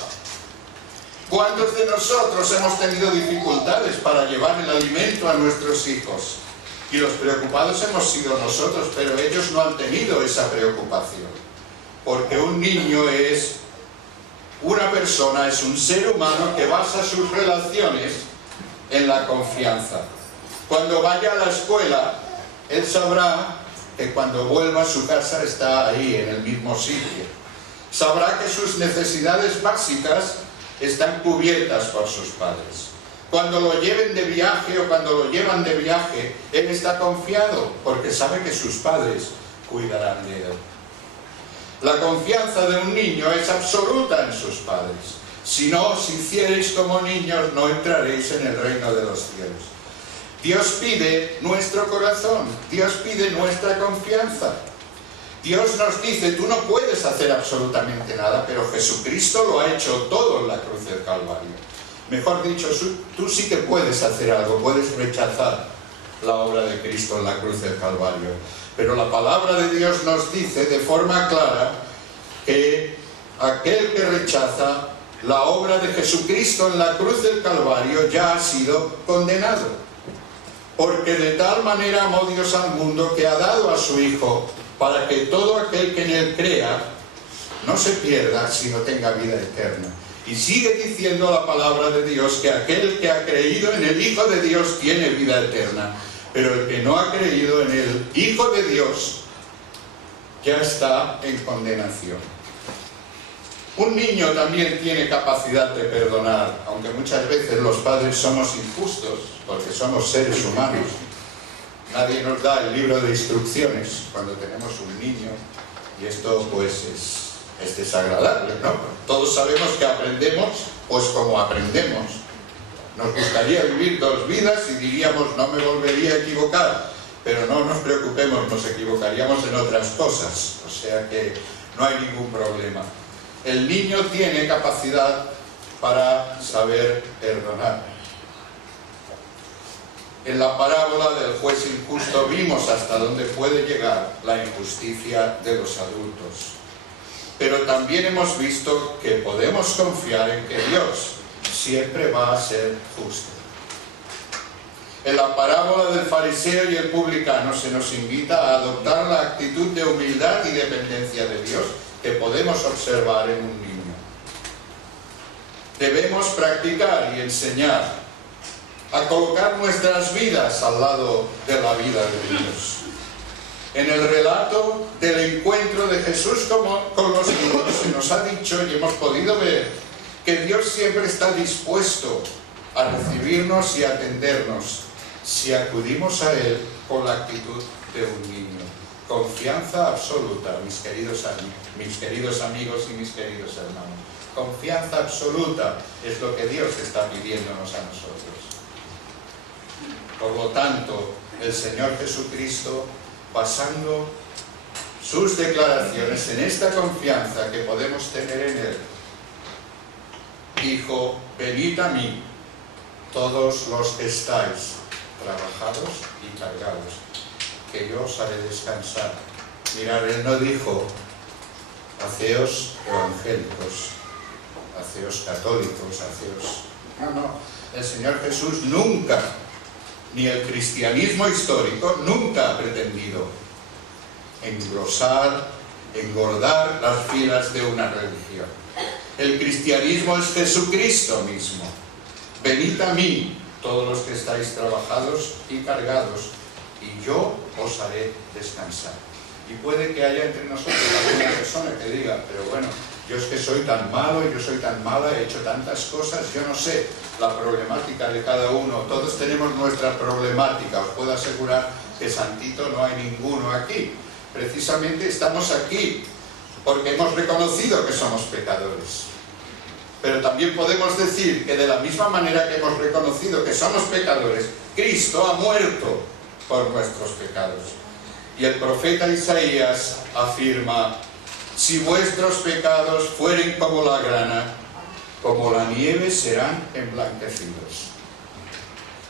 ¿Cuántos de nosotros hemos tenido dificultades para llevar el alimento a nuestros hijos? Y los preocupados hemos sido nosotros, pero ellos no han tenido esa preocupación. Porque un niño es una persona, es un ser humano que basa sus relaciones en la confianza. Cuando vaya a la escuela, él sabrá que cuando vuelva a su casa está ahí, en el mismo sitio. Sabrá que sus necesidades básicas están cubiertas por sus padres. Cuando lo lleven de viaje o cuando lo llevan de viaje, él está confiado porque sabe que sus padres cuidarán de él. La confianza de un niño es absoluta en sus padres. Si no os hicierais como niños, no entraréis en el reino de los cielos. Dios pide nuestro corazón, Dios pide nuestra confianza. Dios nos dice, tú no puedes hacer absolutamente nada, pero Jesucristo lo ha hecho todo en la cruz del Calvario. Mejor dicho, tú sí que puedes hacer algo, puedes rechazar la obra de Cristo en la cruz del Calvario. Pero la palabra de Dios nos dice de forma clara que aquel que rechaza la obra de Jesucristo en la cruz del Calvario ya ha sido condenado. Porque de tal manera amó Dios al mundo que ha dado a su Hijo para que todo aquel que en él crea no se pierda, sino tenga vida eterna. Y sigue diciendo la palabra de Dios que aquel que ha creído en el Hijo de Dios tiene vida eterna. Pero el que no ha creído en el Hijo de Dios ya está en condenación. Un niño también tiene capacidad de perdonar, aunque muchas veces los padres somos injustos, porque somos seres humanos. Nadie nos da el libro de instrucciones cuando tenemos un niño, y esto pues es desagradable, ¿no? Todos sabemos que aprendemos pues como aprendemos. Nos gustaría vivir 2 vidas y diríamos, no me volvería a equivocar, pero no nos preocupemos, nos equivocaríamos en otras cosas, o sea que no hay ningún problema. El niño tiene capacidad para saber perdonar. En la parábola del juez injusto vimos hasta dónde puede llegar la injusticia de los adultos. Pero también hemos visto que podemos confiar en que Dios siempre va a ser justo. En la parábola del fariseo y el publicano se nos invita a adoptar la actitud de humildad y dependencia de Dios que podemos observar en un niño. Debemos practicar y enseñar a colocar nuestras vidas al lado de la vida de Dios. En el relato del encuentro de Jesús con los niños se nos ha dicho y hemos podido ver que Dios siempre está dispuesto a recibirnos y atendernos si acudimos a Él con la actitud de un niño. Confianza absoluta, mis queridos amigos y mis queridos hermanos. Confianza absoluta es lo que Dios está pidiéndonos a nosotros. Por lo tanto, el Señor Jesucristo, basando sus declaraciones en esta confianza que podemos tener en Él, dijo, venid a mí, todos los que estáis trabajados y cargados, que yo os haré descansar. Mirad, Él no dijo, haceos evangélicos, haceos católicos, haceos... No, el Señor Jesús nunca, ni el cristianismo histórico, nunca ha pretendido engrosar, engordar las filas de una religión. El cristianismo es Jesucristo mismo. Venid a mí, todos los que estáis trabajados y cargados, y yo os haré descansar. Y puede que haya entre nosotros alguna persona que diga, pero bueno, yo es que soy tan malo, yo soy tan mala, he hecho tantas cosas, yo no sé la problemática de cada uno. Todos tenemos nuestra problemática. Os puedo asegurar que santito no hay ninguno aquí. Precisamente estamos aquí porque hemos reconocido que somos pecadores. Pero también podemos decir que de la misma manera que hemos reconocido que somos pecadores, Cristo ha muerto por nuestros pecados. Y el profeta Isaías afirma, si vuestros pecados fueren como la grana, como la nieve serán emblanquecidos.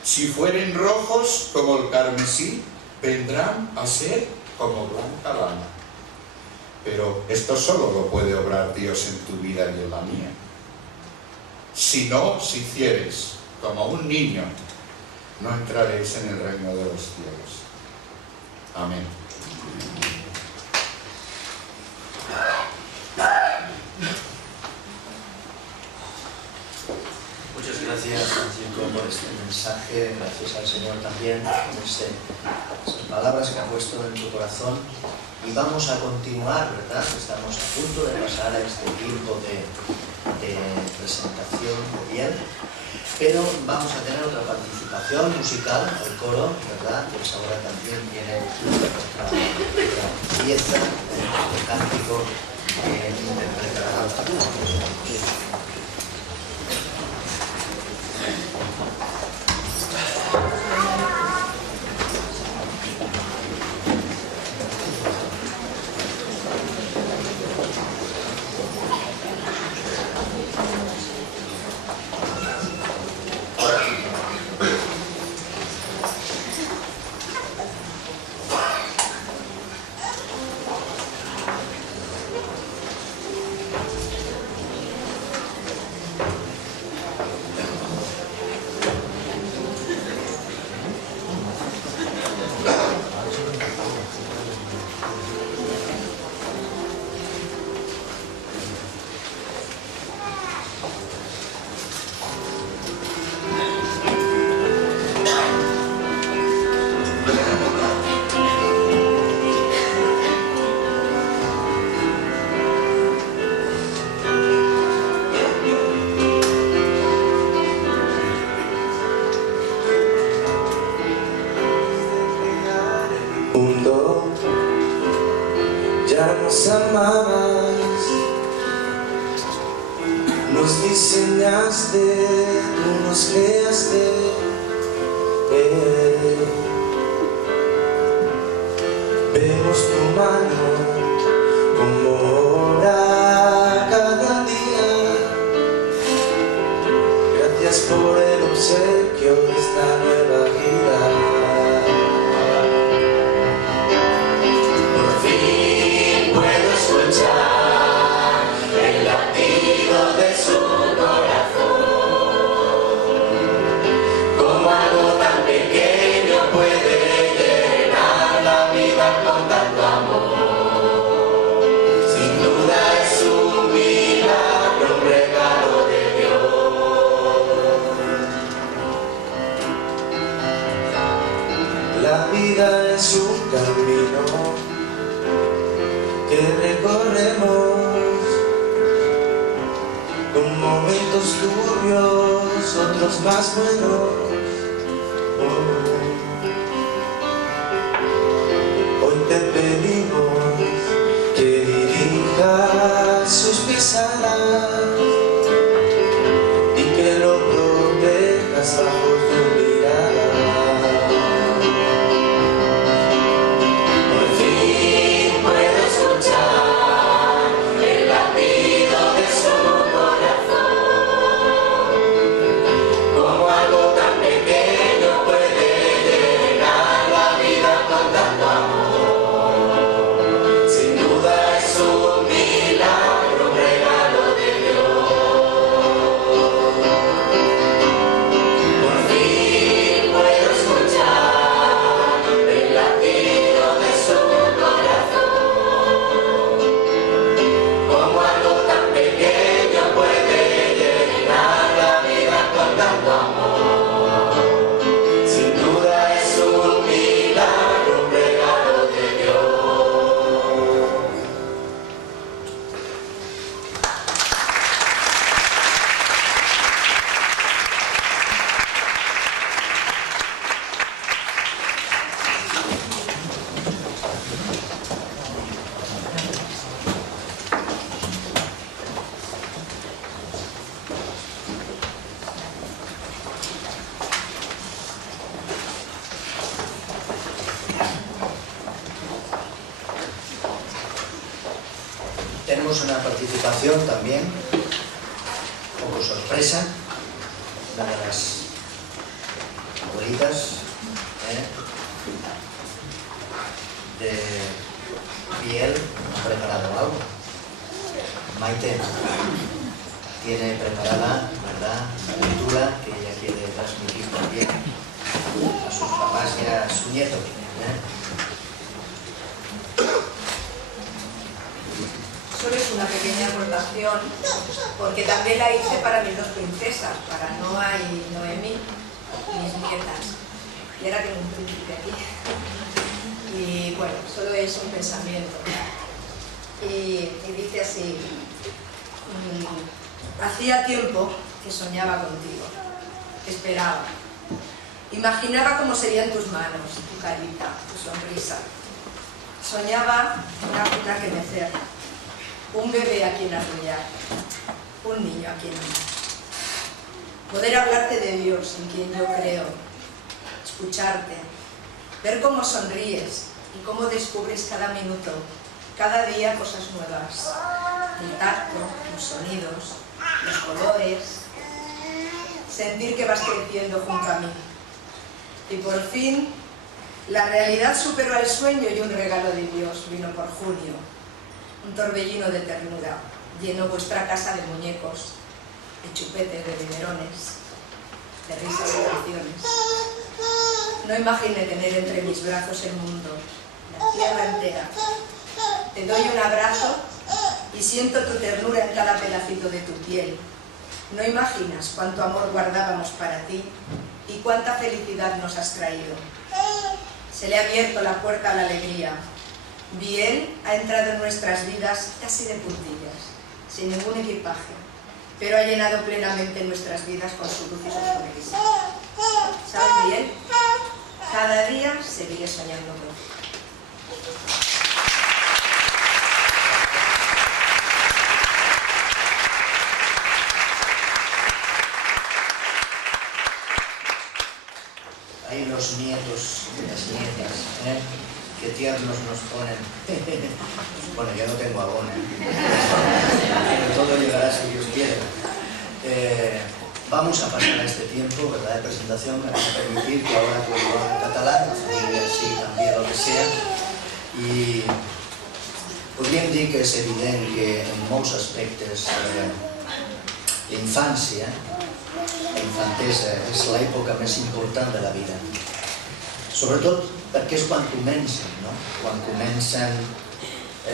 Si fueren rojos como el carmesí, vendrán a ser como blanca lana. Pero esto solo lo puede obrar Dios en tu vida y en la mía. Si no os hiciereis como un niño, no entraréis en el reino de los cielos. Amén. Muchas gracias, Francisco, por este mensaje. Gracias al Señor también por esas palabras que ha puesto en tu corazón. Y vamos a continuar, ¿verdad? Estamos a punto de pasar a este tiempo de presentación de Biel, pero vamos a tener otra participación musical al coro, ¿verdad? Pues ahora también viene otra pieza de cántico que interpretará nos amabas, nos diseñaste, tú nos creaste. Vemos tu mano como obra cada día. Gracias por el obsequio de esta nueva vida. El latido de su corazón, como algo tan pequeño puede llenar la vida con tanto amor. Sin duda es un milagro, un regalo de Dios. La vida es un camino que recorremos, con momentos turbios, otros más buenos. Hoy te pedimos que dirijas sus pisadas y que lo protejas bajo tu mirada. Tenemos una participación también, un poco sorpresa, una de las abuelitas de Biel ha preparado algo. Maite, tiene preparada, ¿verdad?, una lectura que ella quiere transmitir también a sus papás y a su nieto. Solo es una pequeña aportación, porque también la hice para mis dos princesas, para Noa y Noemí, mis nietas. Y ahora tengo un príncipe aquí. Y bueno, solo es un pensamiento. Y dice así: hacía tiempo que soñaba contigo, esperaba. Imaginaba cómo serían tus manos, tu carita, tu sonrisa. Soñaba una que mecer, un bebé a quien arrullar, un niño a quien amar. Poder hablarte de Dios, en quien yo creo, escucharte, ver cómo sonríes y cómo descubres cada minuto, cada día cosas nuevas. El tacto, los sonidos, los colores, sentir que vas creciendo junto a mí. Y por fin, la realidad superó al sueño y un regalo de Dios vino por junio. Un torbellino de ternura llenó vuestra casa de muñecos, de chupetes, de biberones, de risas y canciones. No imaginé tener entre mis brazos el mundo, la tierra entera. Te doy un abrazo y siento tu ternura en cada pedacito de tu piel. No imaginas cuánto amor guardábamos para ti y cuánta felicidad nos has traído. Se le ha abierto la puerta a la alegría. Bien ha entrado en nuestras vidas casi de puntillas, sin ningún equipaje, pero ha llenado plenamente nuestras vidas con su luz y su sonrisa. ¿Sabes bien? Cada día seguiré soñando contigo. Ahí los nietos y las nietas, qué tiernos nos ponen. Bueno, yo no tengo abona, pero todo llegará si Dios quiere. Vamos a pasar a este tiempo, ¿verdad?, de presentación. Me vas a permitir que ahora puedo hablar en catalán, la familia sí, també, lo que sea. I podríem dir que és evident que en molts aspectes la infància, la infantesa, és l'època més important de la vida. Sobretot perquè és quan comencen, no? Quan comencen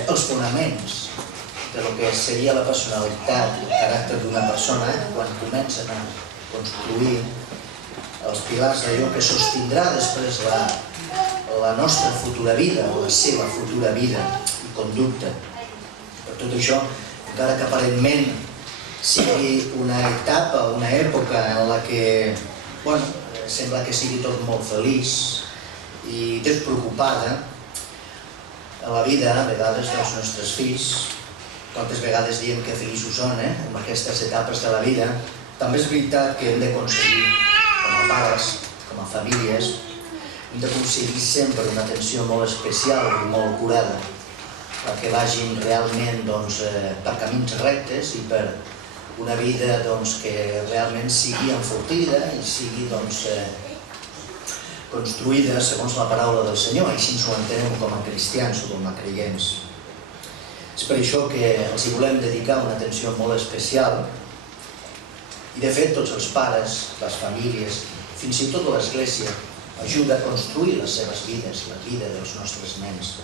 els fonaments de lo que seria la personalitat, el caràcter d'una persona, quan comencen a construir els pilars d'allò que sostindrà després la nostra futura vida, o la seva futura vida i conducta. Per tot això, encara que aparentment sigui una etapa, una època en la que, bueno, sembla que sigui tot molt feliç i despreocupada, a la vida, a vegades, dels nostres fills, quantes vegades diem que feliços són, en aquestes etapes de la vida, també és veritat que hem d'aconseguir, com a pares, com a famílies, hem d'aconseguir sempre una atenció molt especial i molt curada, perquè vagin realment per camins rectes i per una vida que realment sigui enfortida i sigui construïda segons la paraula del Senyor, així ens ho entenem com a cristians o com a creients. És per això que els hi volem dedicar una atenció molt especial i, de fet, tots els pares, les famílies, fins i tot l'Església, ajuda a construir les seves vides, la vida dels nostres nens.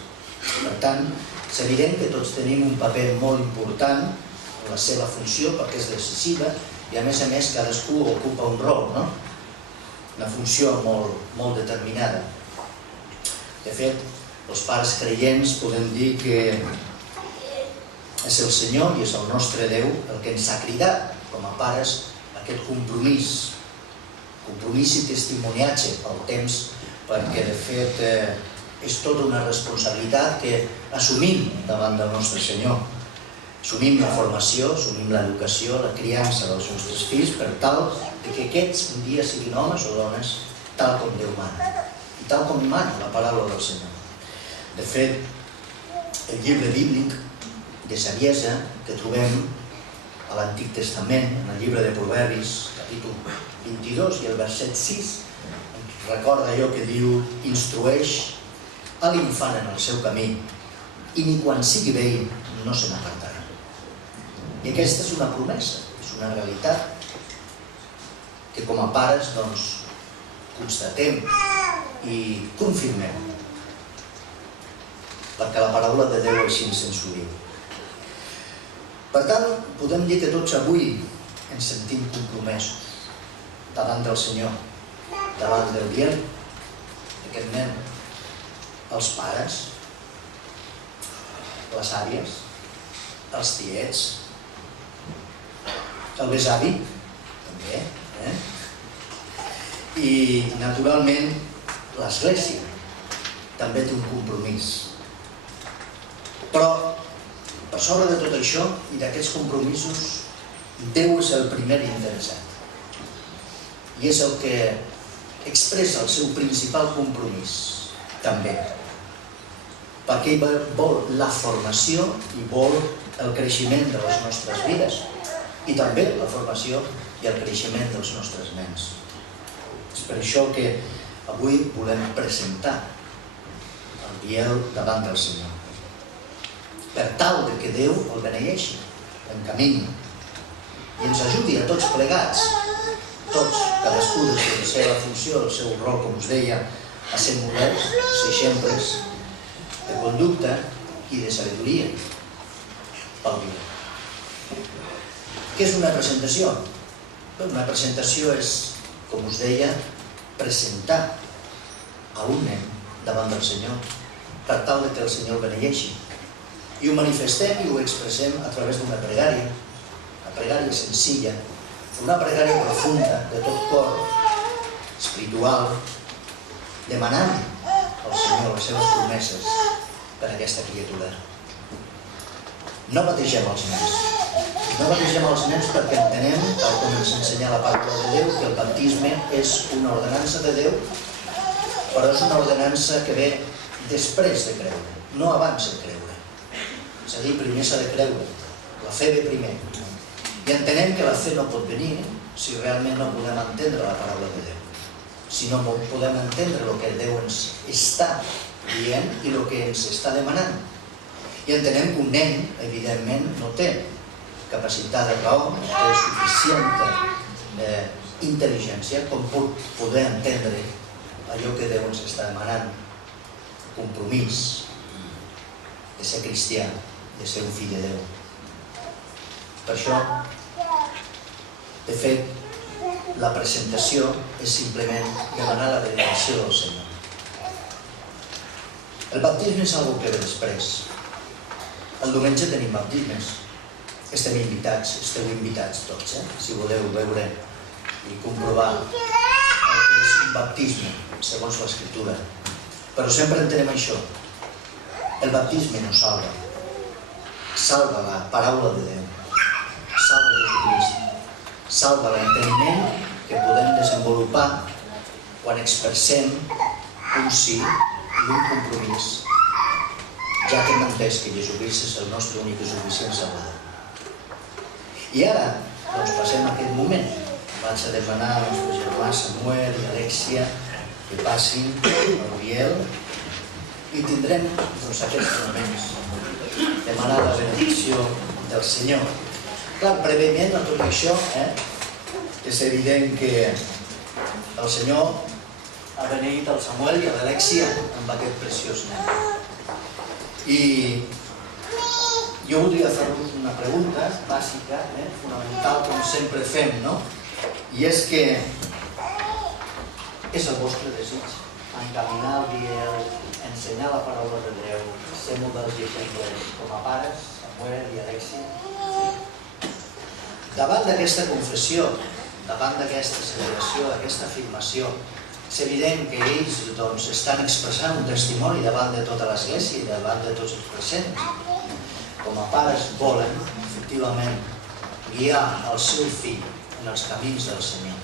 Per tant, és evident que tots tenim un paper molt important en la seva funció perquè és decisiva i, a més, cadascú ocupa un rol, no? Una funció molt determinada. De fet, els pares creients podem dir que és el Senyor i és el nostre Déu el que ens ha cridat com a pares aquest compromís i testimoniatge pel temps, perquè de fet és tota una responsabilitat que assumim davant del nostre Senyor. Assumim la formació, assumim l'educació, la criança dels nostres fills per tal que aquests un dia siguin homes o dones tal com Déu mana i tal com mana la paraula del Senyor. De fet, el llibre bíblic de saviesa que trobem a l'Antic Testament, en el llibre de Proverbis, capítol 22 i el verset 6, ens recorda allò que diu: instrueix a l'infant en el seu camí i ni quan sigui vell no se n'apartarà. I aquesta és una una realitat que com a pares constatem i confirmem, perquè la paraula de Déu així ens ho diu. Per tant, podem dir que tots avui ens sentim compromesos davant del Senyor, davant del Biel, d'aquest nen, els pares, les àvies, els tiets, el besavi, també, i naturalment l'Església també té un compromís. Però per sobre de tot això i d'aquests compromisos, Déu és el primer interessat i és el que expressa el seu principal compromís també, perquè ell vol la formació i vol el creixement de les nostres vides i també la formació i el creixement dels nostres nens. És per això que avui volem presentar el Biel davant del Senyor, per tal que Déu el beneeixi, l'encamini i ens ajudi a tots plegats, tots, cadascú de la seva funció, el seu rol, com us deia, a ser models, ser exemples de conducta i de sabidoria pel Biel. Què és una presentació? Una presentació és, com us deia, presentar a un nen davant del Senyor per tal que el Senyor el beneeixi. I ho manifestem i ho expressem a través d'una pregària, una pregària senzilla, una pregària profunda, de tot cor, espiritual, demanant al Senyor les seves promeses per a aquesta criatura. No bategem els nens. No bategem els nens perquè entenem, tal com ens ensenya la paraula de Déu, que el baptisme és una ordenança de Déu, però és una ordenança que ve després de creure, no abans de creure. És a dir, primer s'ha de creure, la fe ve primer. I entenem que la fe no pot venir si realment no podem entendre la paraula de Déu, si no podem entendre el que Déu ens està dient i el que ens està demanant. I entenem que un nen, evidentment, no té capacitat de raó, no té suficient intel·ligència com pot poder entendre allò que Déu ens està demanant, compromís de ser cristià, de ser un fill de Déu. Per això, de fet, la presentació és simplement demanar la benedicció del Senyor. El baptisme és una cosa que ve després. El diumenge tenim baptismes. Esteu invitats tots, si voleu veure i comprovar el que és un baptisme, segons l'Escriptura. Però sempre entenem això. El baptisme no salva. Salva la paraula de Déu. Salva Jesucrist. Salva l'enteniment que podem desenvolupar quan expressem un sí i un compromís, ja que hem entès que Jesucrist és el nostre únic i suficient Salvador. I ara, passem aquest moment. Vaig a demanar al nostre germà Samuel i Alexia que passin el Biel i tindrem aquests moments. Demanar la benedicció del Senyor. Clar, prèviament a tot això, és evident que el Senyor ha beneït el Samuel i l'Alexia amb aquest preciós nen. I jo voldria fer-vos una pregunta bàsica, fonamental, com sempre fem, no? I és que és el vostre desig encaminar el Biel, ensenyar la paraula de Déu, ser models i exemples com a pares, Samuel i Alexia. Davant d'aquesta confessió, davant d'aquesta celebració, d'aquesta afirmació, és evident que ells estan expressant un testimoni davant de tota l'Església i davant de tots els presents. Com a pares volen, efectivament, guiar el seu fill en els camins del Senyor.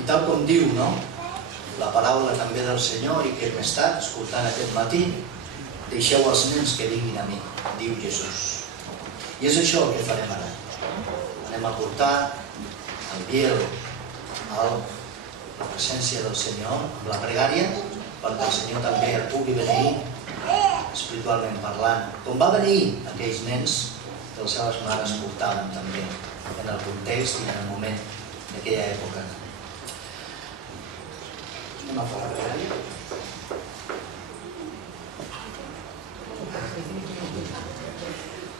I tal com diu, la paraula també del Senyor i que hem estat escoltant aquest matí, deixeu els nens que vinguin a mi, diu Jesús. I és això el que farem ara. Anem a portar el Biel a la presència del Senyor, amb la pregària, perquè el Senyor també el pugui beneir, espiritualment parlant, com va beneir aquells nens que les seves mares portaven també en el context i en el moment d'aquella època. Anem a fer la pregària.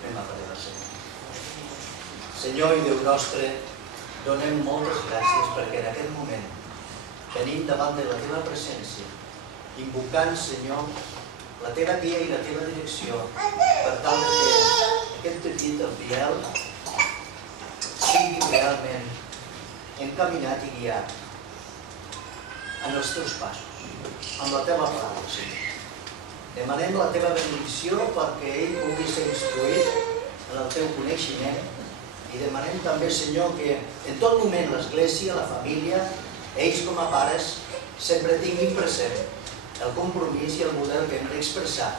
Anem a parlar del Senyor. Senyor i Déu nostre, donem moltes gràcies perquè en aquest moment venim davant de la teva presència, invocant, Senyor, la teva guia i la teva direcció per tal que aquest petit, el Biel, sigui realment encaminat i guiat en els teus passos, amb la teva paraula, Senyor. Demanem la teva benedicció perquè ell pugui ser instruït en el teu coneixement i demanem també, Senyor, que en tot moment l'Església, la família, ells com a pares, sempre tinguin present el compromís i el model que hem d'expressar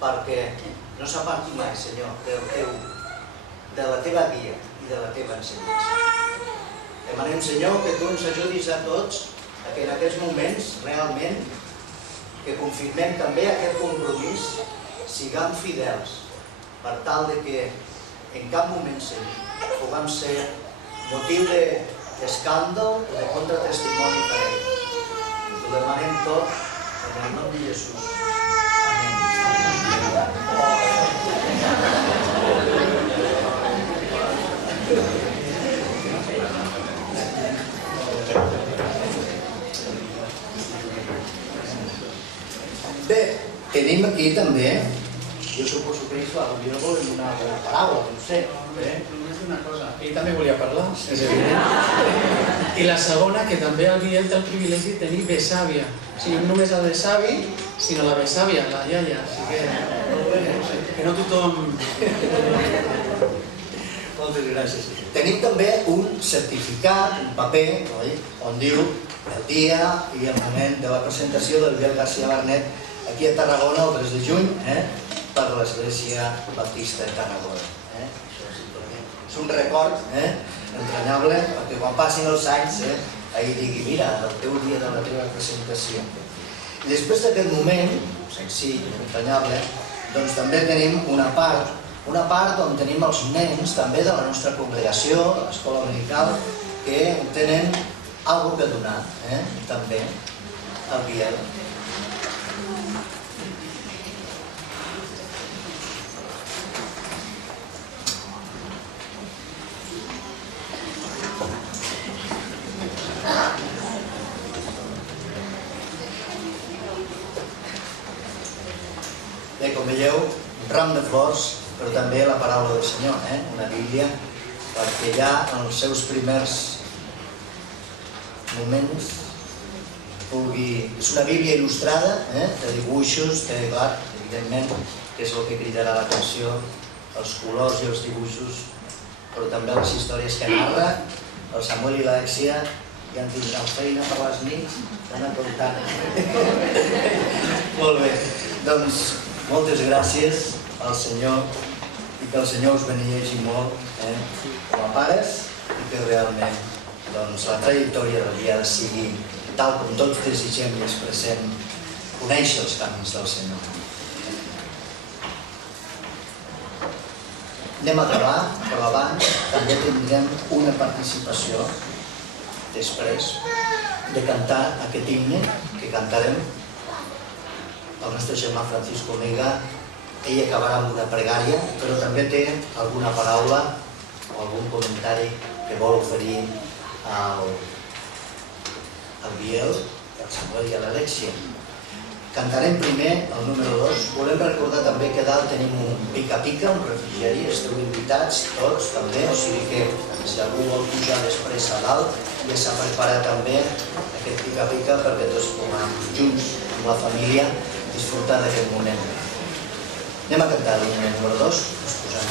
perquè no s'aparti mai, Senyor, de la teva guia i de la teva ensenyança. Demanem, Senyor, que tu ens ajudis a tots a que en aquests moments realment que confirmem també aquest compromís, siguem fidels per tal de que en cap moment, Senyor, puguem ser motiu d'escàndol o de contratestimoni per ell. Ho demanem tot en el nom de Jesús. Bé, tenim aquí també, jo suposo que ells no volen donar una paraula, no sé. Només una cosa, ell també volia parlar, és evident. I la segona, que també el Biel té el privilegi de tenir besàvia. O sigui, no només el besavi, sinó la besàvia, la iaia. Així que no tothom... Moltes gràcies. Tenim també un certificat, un paper, on diu el dia i el moment de la presentació del Biel García Barnet aquí a Tarragona el 3 de juny per l'Església Baptista de Tarragona. És un record entranyable perquè quan passin els anys ahir digui, mira, el teu dia de la teva presentació. I després d'aquest moment, senzill, entranyable, doncs també tenim una part on tenim els nens també de la nostra congregació, de l'escola dominical, que tenen alguna cosa que donar, també, al Biel. Bé, com veieu, un ram de flors, però també la paraula del Senyor, una Bíblia, perquè ja en els seus primers moments és una Bíblia il·lustrada, de dibuixos, clar, evidentment, que és el que cridarà l'atenció, els colors i els dibuixos, però també les històries que narra, el Samuel i l'Alexia ja en tindran feina per les nits, d'anar comptant. Molt bé, doncs moltes gràcies al Senyor i que el Senyor us beneixi molt com a pares i que realment la trajectòria del dia sigui tal com tots desitgem i expressem conèixer els camins del Senyor. Anem a acabar, però abans també tindrem una participació després de cantar aquest himne que cantarem. El nostre germà Francisco Mega, ell acabarà amb una pregària, però també té alguna paraula o algun comentari que vol oferir al Biel, al Samuel i a l'Alexia. Cantarem primer el número 2. Volem recordar també que dalt tenim un pica-pica, un refrigeri, esteu invitats tots també, o sigui que si algú vol pujar després a dalt, ja s'ha preparat també aquest pica-pica perquè tots puguem junts amb la família disfrutar d'aquest moment. Anem a cantar el número 2, us posem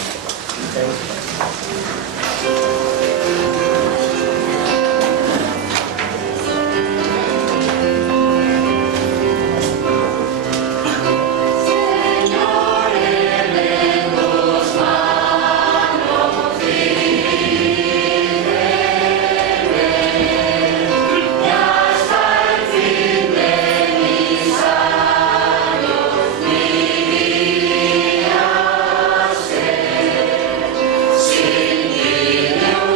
Sin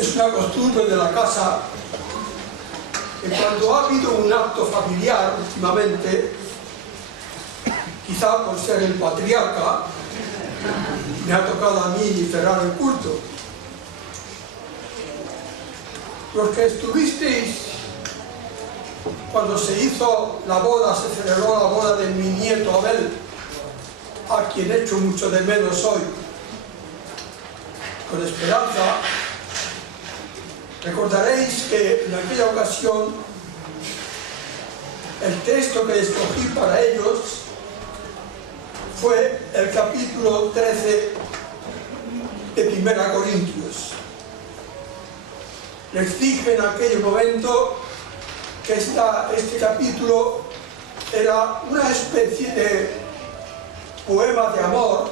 Es una costumbre de la casa que cuando ha habido un acto familiar últimamente, quizá por ser el patriarca, me ha tocado a mí cerrar el culto. Los que estuvisteis cuando se hizo la boda, se celebró la boda de mi nieto Abel, a quien echo mucho de menos hoy, con esperanza, recordaréis que en aquella ocasión el texto que escogí para ellos fue el capítulo 13 de 1 Corintios. Les dije en aquel momento que este capítulo era una especie de poema de amor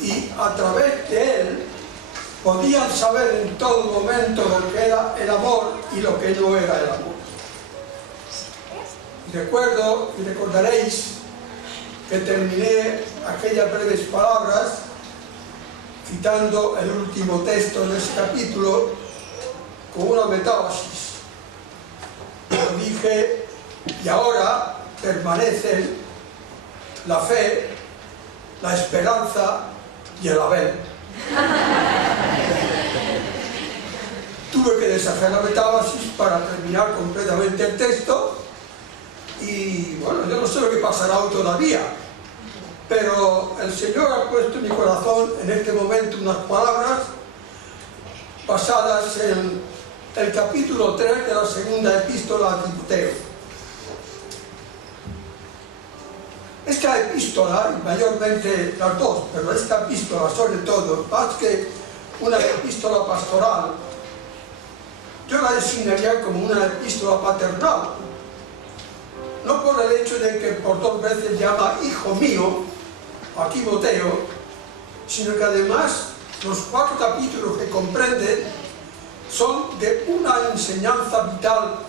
y a través de él podían saber en todo momento lo que era el amor y lo que no era el amor. Recuerdo y recordaréis que terminé aquellas breves palabras citando el último texto de ese capítulo con una metábasis. Yo dije, y ahora permanecen la fe, la esperanza y el Abel. Tuve que deshacer la metábasis para terminar completamente el texto y bueno, yo no sé lo que pasará hoy todavía, pero el Señor ha puesto en mi corazón en este momento unas palabras basadas en el capítulo 3 de la segunda epístola a Timoteo. Esta epístola, y mayormente las dos, pero esta epístola sobre todo, más que una epístola pastoral, yo la designaría como una epístola paternal. No por el hecho de que por dos veces llama hijo mío a Timoteo, sino que además los 4 capítulos que comprende son de una enseñanza vital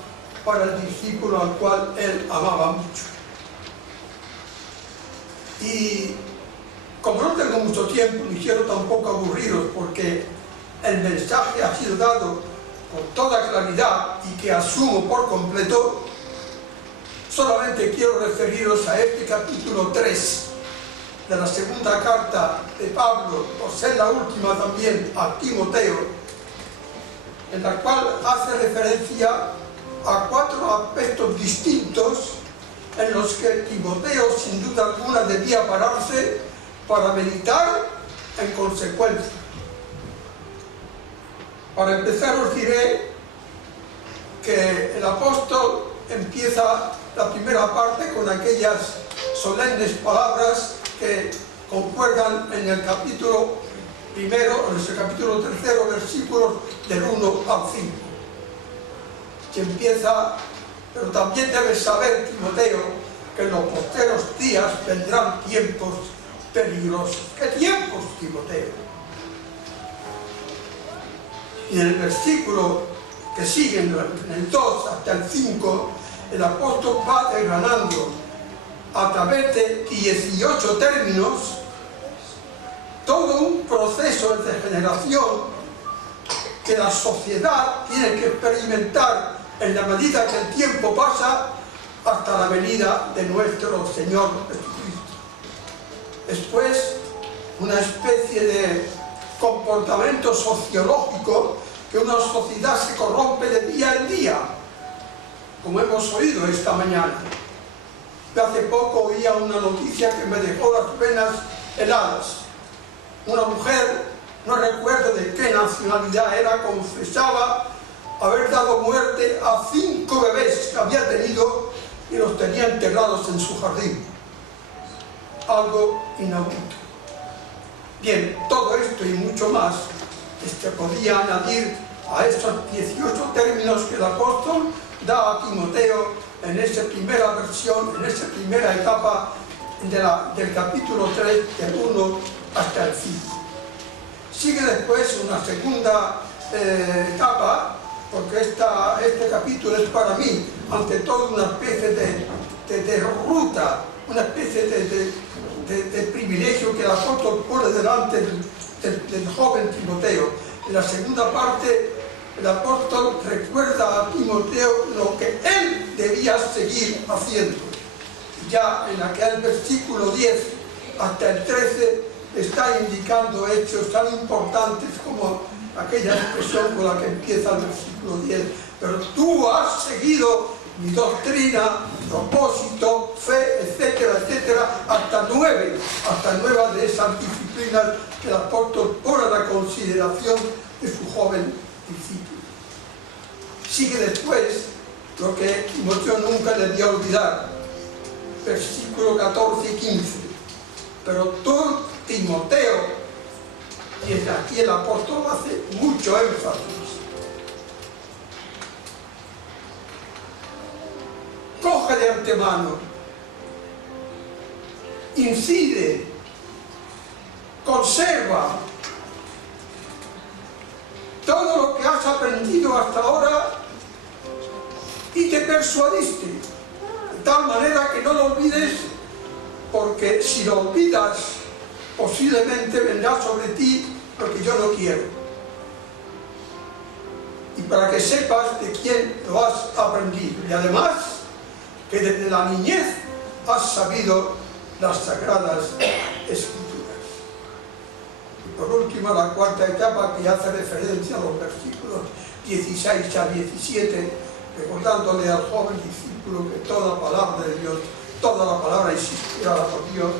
para el discípulo al cual él amaba mucho. Y como no tengo mucho tiempo, ni quiero tampoco aburriros porque el mensaje ha sido dado con toda claridad y que asumo por completo, solamente quiero referiros a este capítulo 3 de la segunda carta de Pablo, por ser la última también a Timoteo, en la cual hace referencia a 4 aspectos distintos en los que Timoteo sin duda alguna debía pararse para meditar en consecuencia. Para empezar os diré que el apóstol empieza la primera parte con aquellas solemnes palabras que concuerdan en el capítulo primero, en el capítulo 3, versículos del 1 al 5. Que empieza, pero también debes saber, Timoteo, que en los posteros días vendrán tiempos peligrosos. ¿Qué tiempos, Timoteo? Y en el versículo que sigue, en el 2 hasta el 5, el apóstol va desgranando a través de 18 términos todo un proceso de degeneración que la sociedad tiene que experimentar en la medida que el tiempo pasa hasta la venida de nuestro Señor Jesucristo. Después, una especie de comportamiento sociológico, que una sociedad se corrompe de día en día, como hemos oído esta mañana. Yo hace poco oía una noticia que me dejó las venas heladas. Una mujer, no recuerdo de qué nacionalidad era, confesaba haber dado muerte a 5 bebés que había tenido y los tenía enterrados en su jardín. Algo inaudito. Bien, todo esto y mucho más podía añadir a estos 18 términos que el apóstol da a Timoteo en esa primera versión, en esa primera etapa del capítulo 3, del 1 hasta el 5. Sigue después una segunda etapa, porque este capítulo es para mí, ante todo, una especie de ruta, una especie de privilegio que el apóstol pone delante del joven Timoteo. la segunda parte, el apóstol recuerda a Timoteo lo que él debía seguir haciendo. Ya en aquel versículo 10 hasta el 13 está indicando hechos tan importantes como aquella expresión con la que empieza el versículo 10. Pero tú has seguido mi doctrina, propósito, fe, etcétera, etcétera, hasta nueve de esas disciplinas que el apóstol pone a la consideración de su joven discípulo. Sigue después lo que Timoteo nunca debía olvidar, versículo 14 y 15. Pero tú, Timoteo, y desde aquí el apóstol hace mucho énfasis, coge de antemano, incide, conserva todo lo que has aprendido hasta ahora y te persuadiste, de tal manera que no lo olvides, porque si lo olvidas, posiblemente vendrá sobre ti lo que yo no quiero. Y para que sepas de quién lo has aprendido. Y además, que desde la niñez has sabido las sagradas escrituras. Y por último, la cuarta etapa, que hace referencia a los versículos 16 a 17, recordándole al joven discípulo que toda palabra de Dios, toda la palabra es inspirada por Dios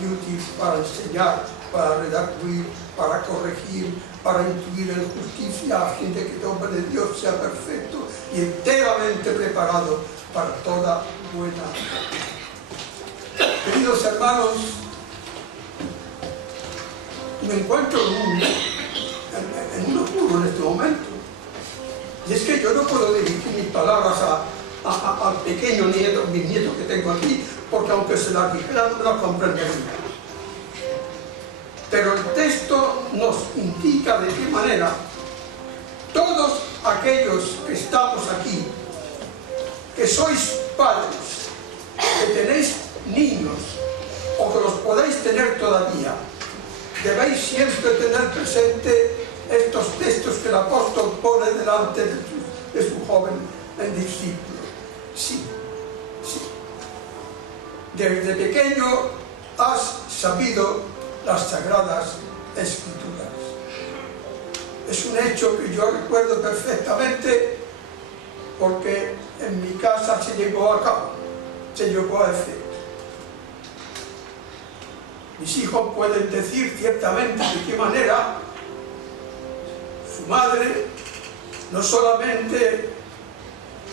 y útil para enseñar, para redarguir, para corregir, para instruir en justicia, a fin de que el hombre de Dios sea perfecto y enteramente preparado para toda buena obra. Queridos hermanos, me encuentro en un apuro en este momento. Y es que yo no puedo dirigir mis palabras al pequeño nieto, mi nieto que tengo aquí, porque aunque se las dijera no las comprendería. Pero el texto nos indica de qué manera todos aquellos que estamos aquí, que sois padres, que tenéis niños o que los podéis tener todavía, debéis siempre tener presente estos textos que el apóstol pone delante de su joven discípulo. Sí, sí. Desde pequeño has sabido las sagradas escrituras. Es un hecho que yo recuerdo perfectamente porque en mi casa se llevó a cabo, se llevó a efecto. Mis hijos pueden decir ciertamente de qué manera su madre no solamente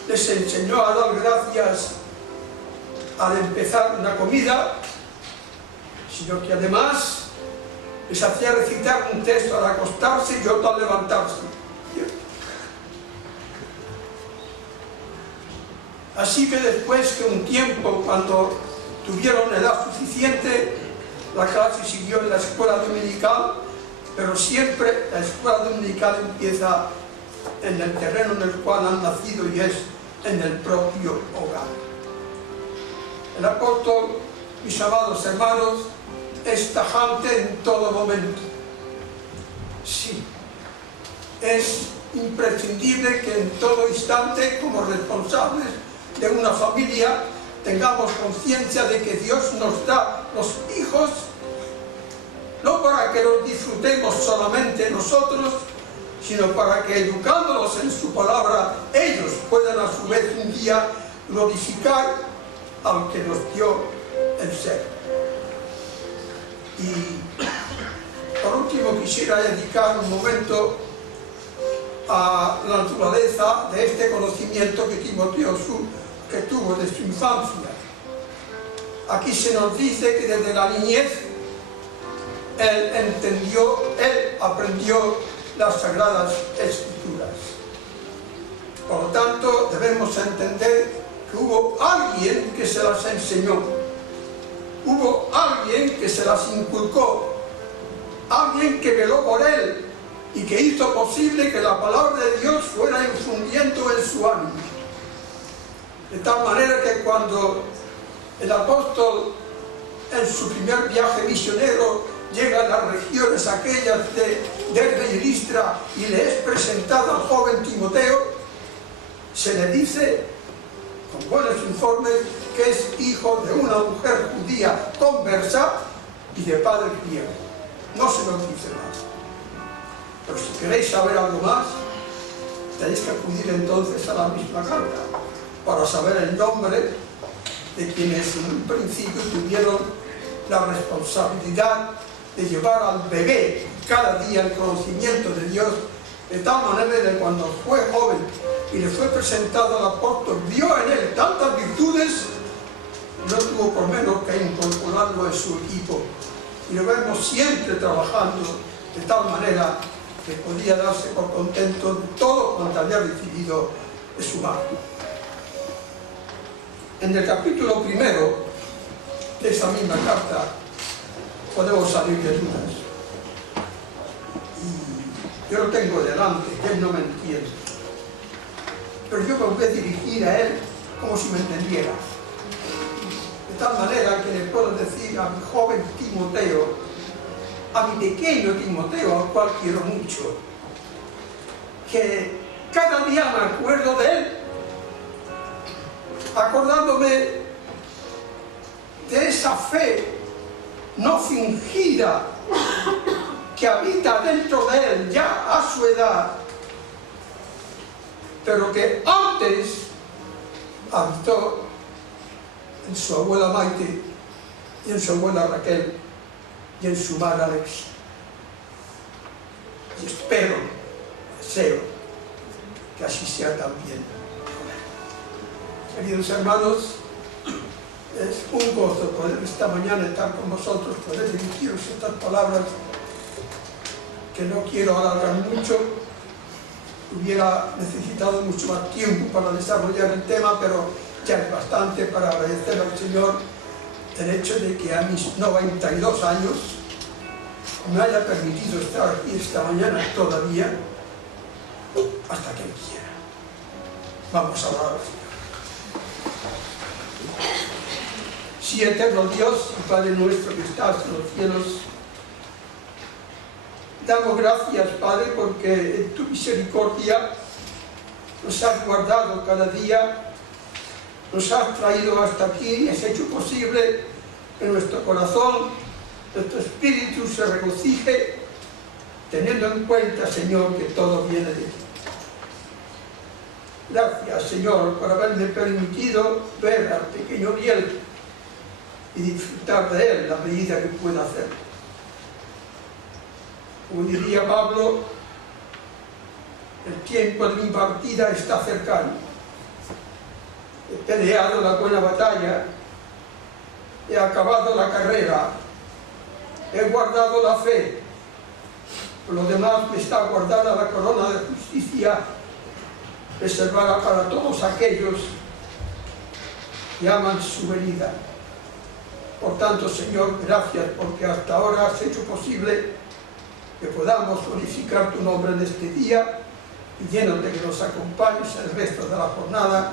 les enseñó a dar gracias al empezar una comida, sino que además les hacía recitar un texto al acostarse y otro al levantarse. Así que después de un tiempo, cuando tuvieron edad suficiente, la clase siguió en la escuela dominical, pero siempre la escuela dominical empieza en el terreno en el cual han nacido y es en el propio hogar. El apóstol, mis amados hermanos, es tajante en todo momento. Sí, es imprescindible que en todo instante, como responsables de una familia, tengamos conciencia de que Dios nos da los hijos no para que los disfrutemos solamente nosotros, sino para que, educándolos en su palabra, ellos puedan a su vez un día glorificar al que nos dio el ser. Y por último quisiera dedicar un momento a la naturaleza de este conocimiento que Timoteo tuvo de su infancia. Aquí se nos dice que desde la niñez él aprendió las sagradas escrituras. Por lo tanto, debemos entender que hubo alguien que se las enseñó, hubo alguien que se las inculcó, alguien que veló por él y que hizo posible que la palabra de Dios fuera infundiendo en su ánimo. De tal manera que cuando el apóstol en su primer viaje misionero llega a las regiones aquellas de Derbe y Listra y le es presentado al joven Timoteo, se le dice, con buenos informes, que es hijo de una mujer judía conversa y de padre griego. No se lo dice más. Pero si queréis saber algo más, tenéis que acudir entonces a la misma carta para saber el nombre de quienes en un principio tuvieron la responsabilidad de llevar al bebé cada día el conocimiento de Dios, de tal manera que cuando fue joven y le fue presentado al apóstol, vio en él tantas virtudes, no tuvo por menos que incorporarlo en su equipo. Y lo vemos siempre trabajando de tal manera que podía darse por contento de todo cuanto había recibido de su madre. En el capítulo primero de esa misma carta podemos salir de dudas. Y yo lo tengo delante, que él no me entiende. Pero yo me voy a dirigir a él como si me entendiera. De tal manera que le puedo decir a mi joven Timoteo, a mi pequeño Timoteo, al cual quiero mucho, que cada día me acuerdo de él, acordándome de esa fe no fingida que habita dentro de él ya a su edad, pero que antes habitó en su abuela Maite y en su abuela Raquel y en su madre Alexia. Y espero, deseo que así sea también. Queridos hermanos, es un gozo poder esta mañana estar con vosotros, poder dirigiros estas palabras que no quiero alargar mucho. Hubiera necesitado mucho más tiempo para desarrollar el tema, pero ya es bastante para agradecer al Señor el hecho de que a mis 92 años me haya permitido estar aquí esta mañana todavía hasta que Él quiera. Vamos a orar al Señor. Sí, eterno Dios y Padre nuestro que estás en los cielos, damos gracias, Padre, porque en tu misericordia nos has guardado cada día, nos has traído hasta aquí y has hecho posible que nuestro corazón, nuestro espíritu se regocije, teniendo en cuenta, Señor, que todo viene de ti. Gracias, Señor, por haberme permitido ver al pequeño Biel y disfrutar de él la medida que pueda hacer. Como diría Pablo, el tiempo de mi partida está cercano. He peleado la buena batalla, he acabado la carrera, he guardado la fe. Por lo demás me está guardada la corona de justicia, reservada para todos aquellos que aman su venida. Por tanto, Señor, gracias porque hasta ahora has hecho posible que podamos glorificar tu nombre en este día y llénate que nos acompañes el resto de la jornada,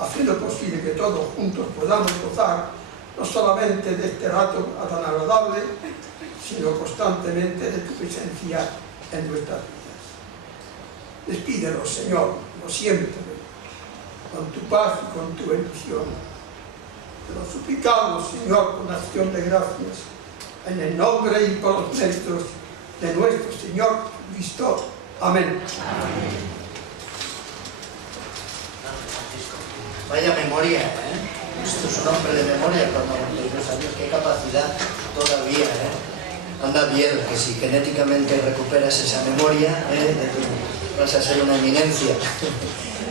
haciendo posible que todos juntos podamos gozar no solamente de este rato tan agradable, sino constantemente de tu presencia en nuestras vidas. Despídenos, Señor, como siempre, con tu paz y con tu bendición. Te lo suplicamos, Señor, con acción de gracias, en el nombre y por los méritos de nuestro Señor Cristo. Amén. Vaya memoria, ¿eh? Esto es un hombre de memoria con 92 años. Qué capacidad todavía, ¿eh? Anda bien, que si genéticamente recuperas esa memoria, vas a ser una eminencia.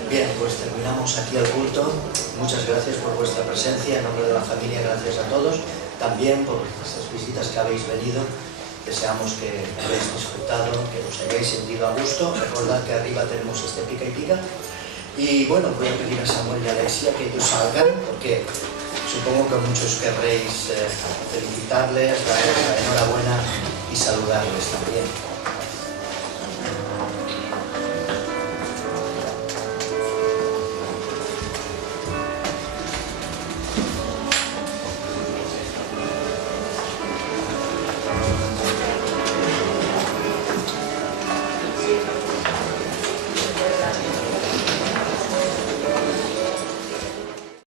Bien, pues terminamos aquí el culto. Muchas gracias por vuestra presencia. En nombre de la familia, gracias a todos. También por estas visitas que habéis venido. Deseamos que hayáis disfrutado, que os hayáis sentido a gusto. Recordad que arriba tenemos este pica y pica. Y bueno, voy a pedir a Samuel y a Alexia que ellos salgan, porque supongo que muchos querréis felicitarles, darles la enhorabuena y saludarles también.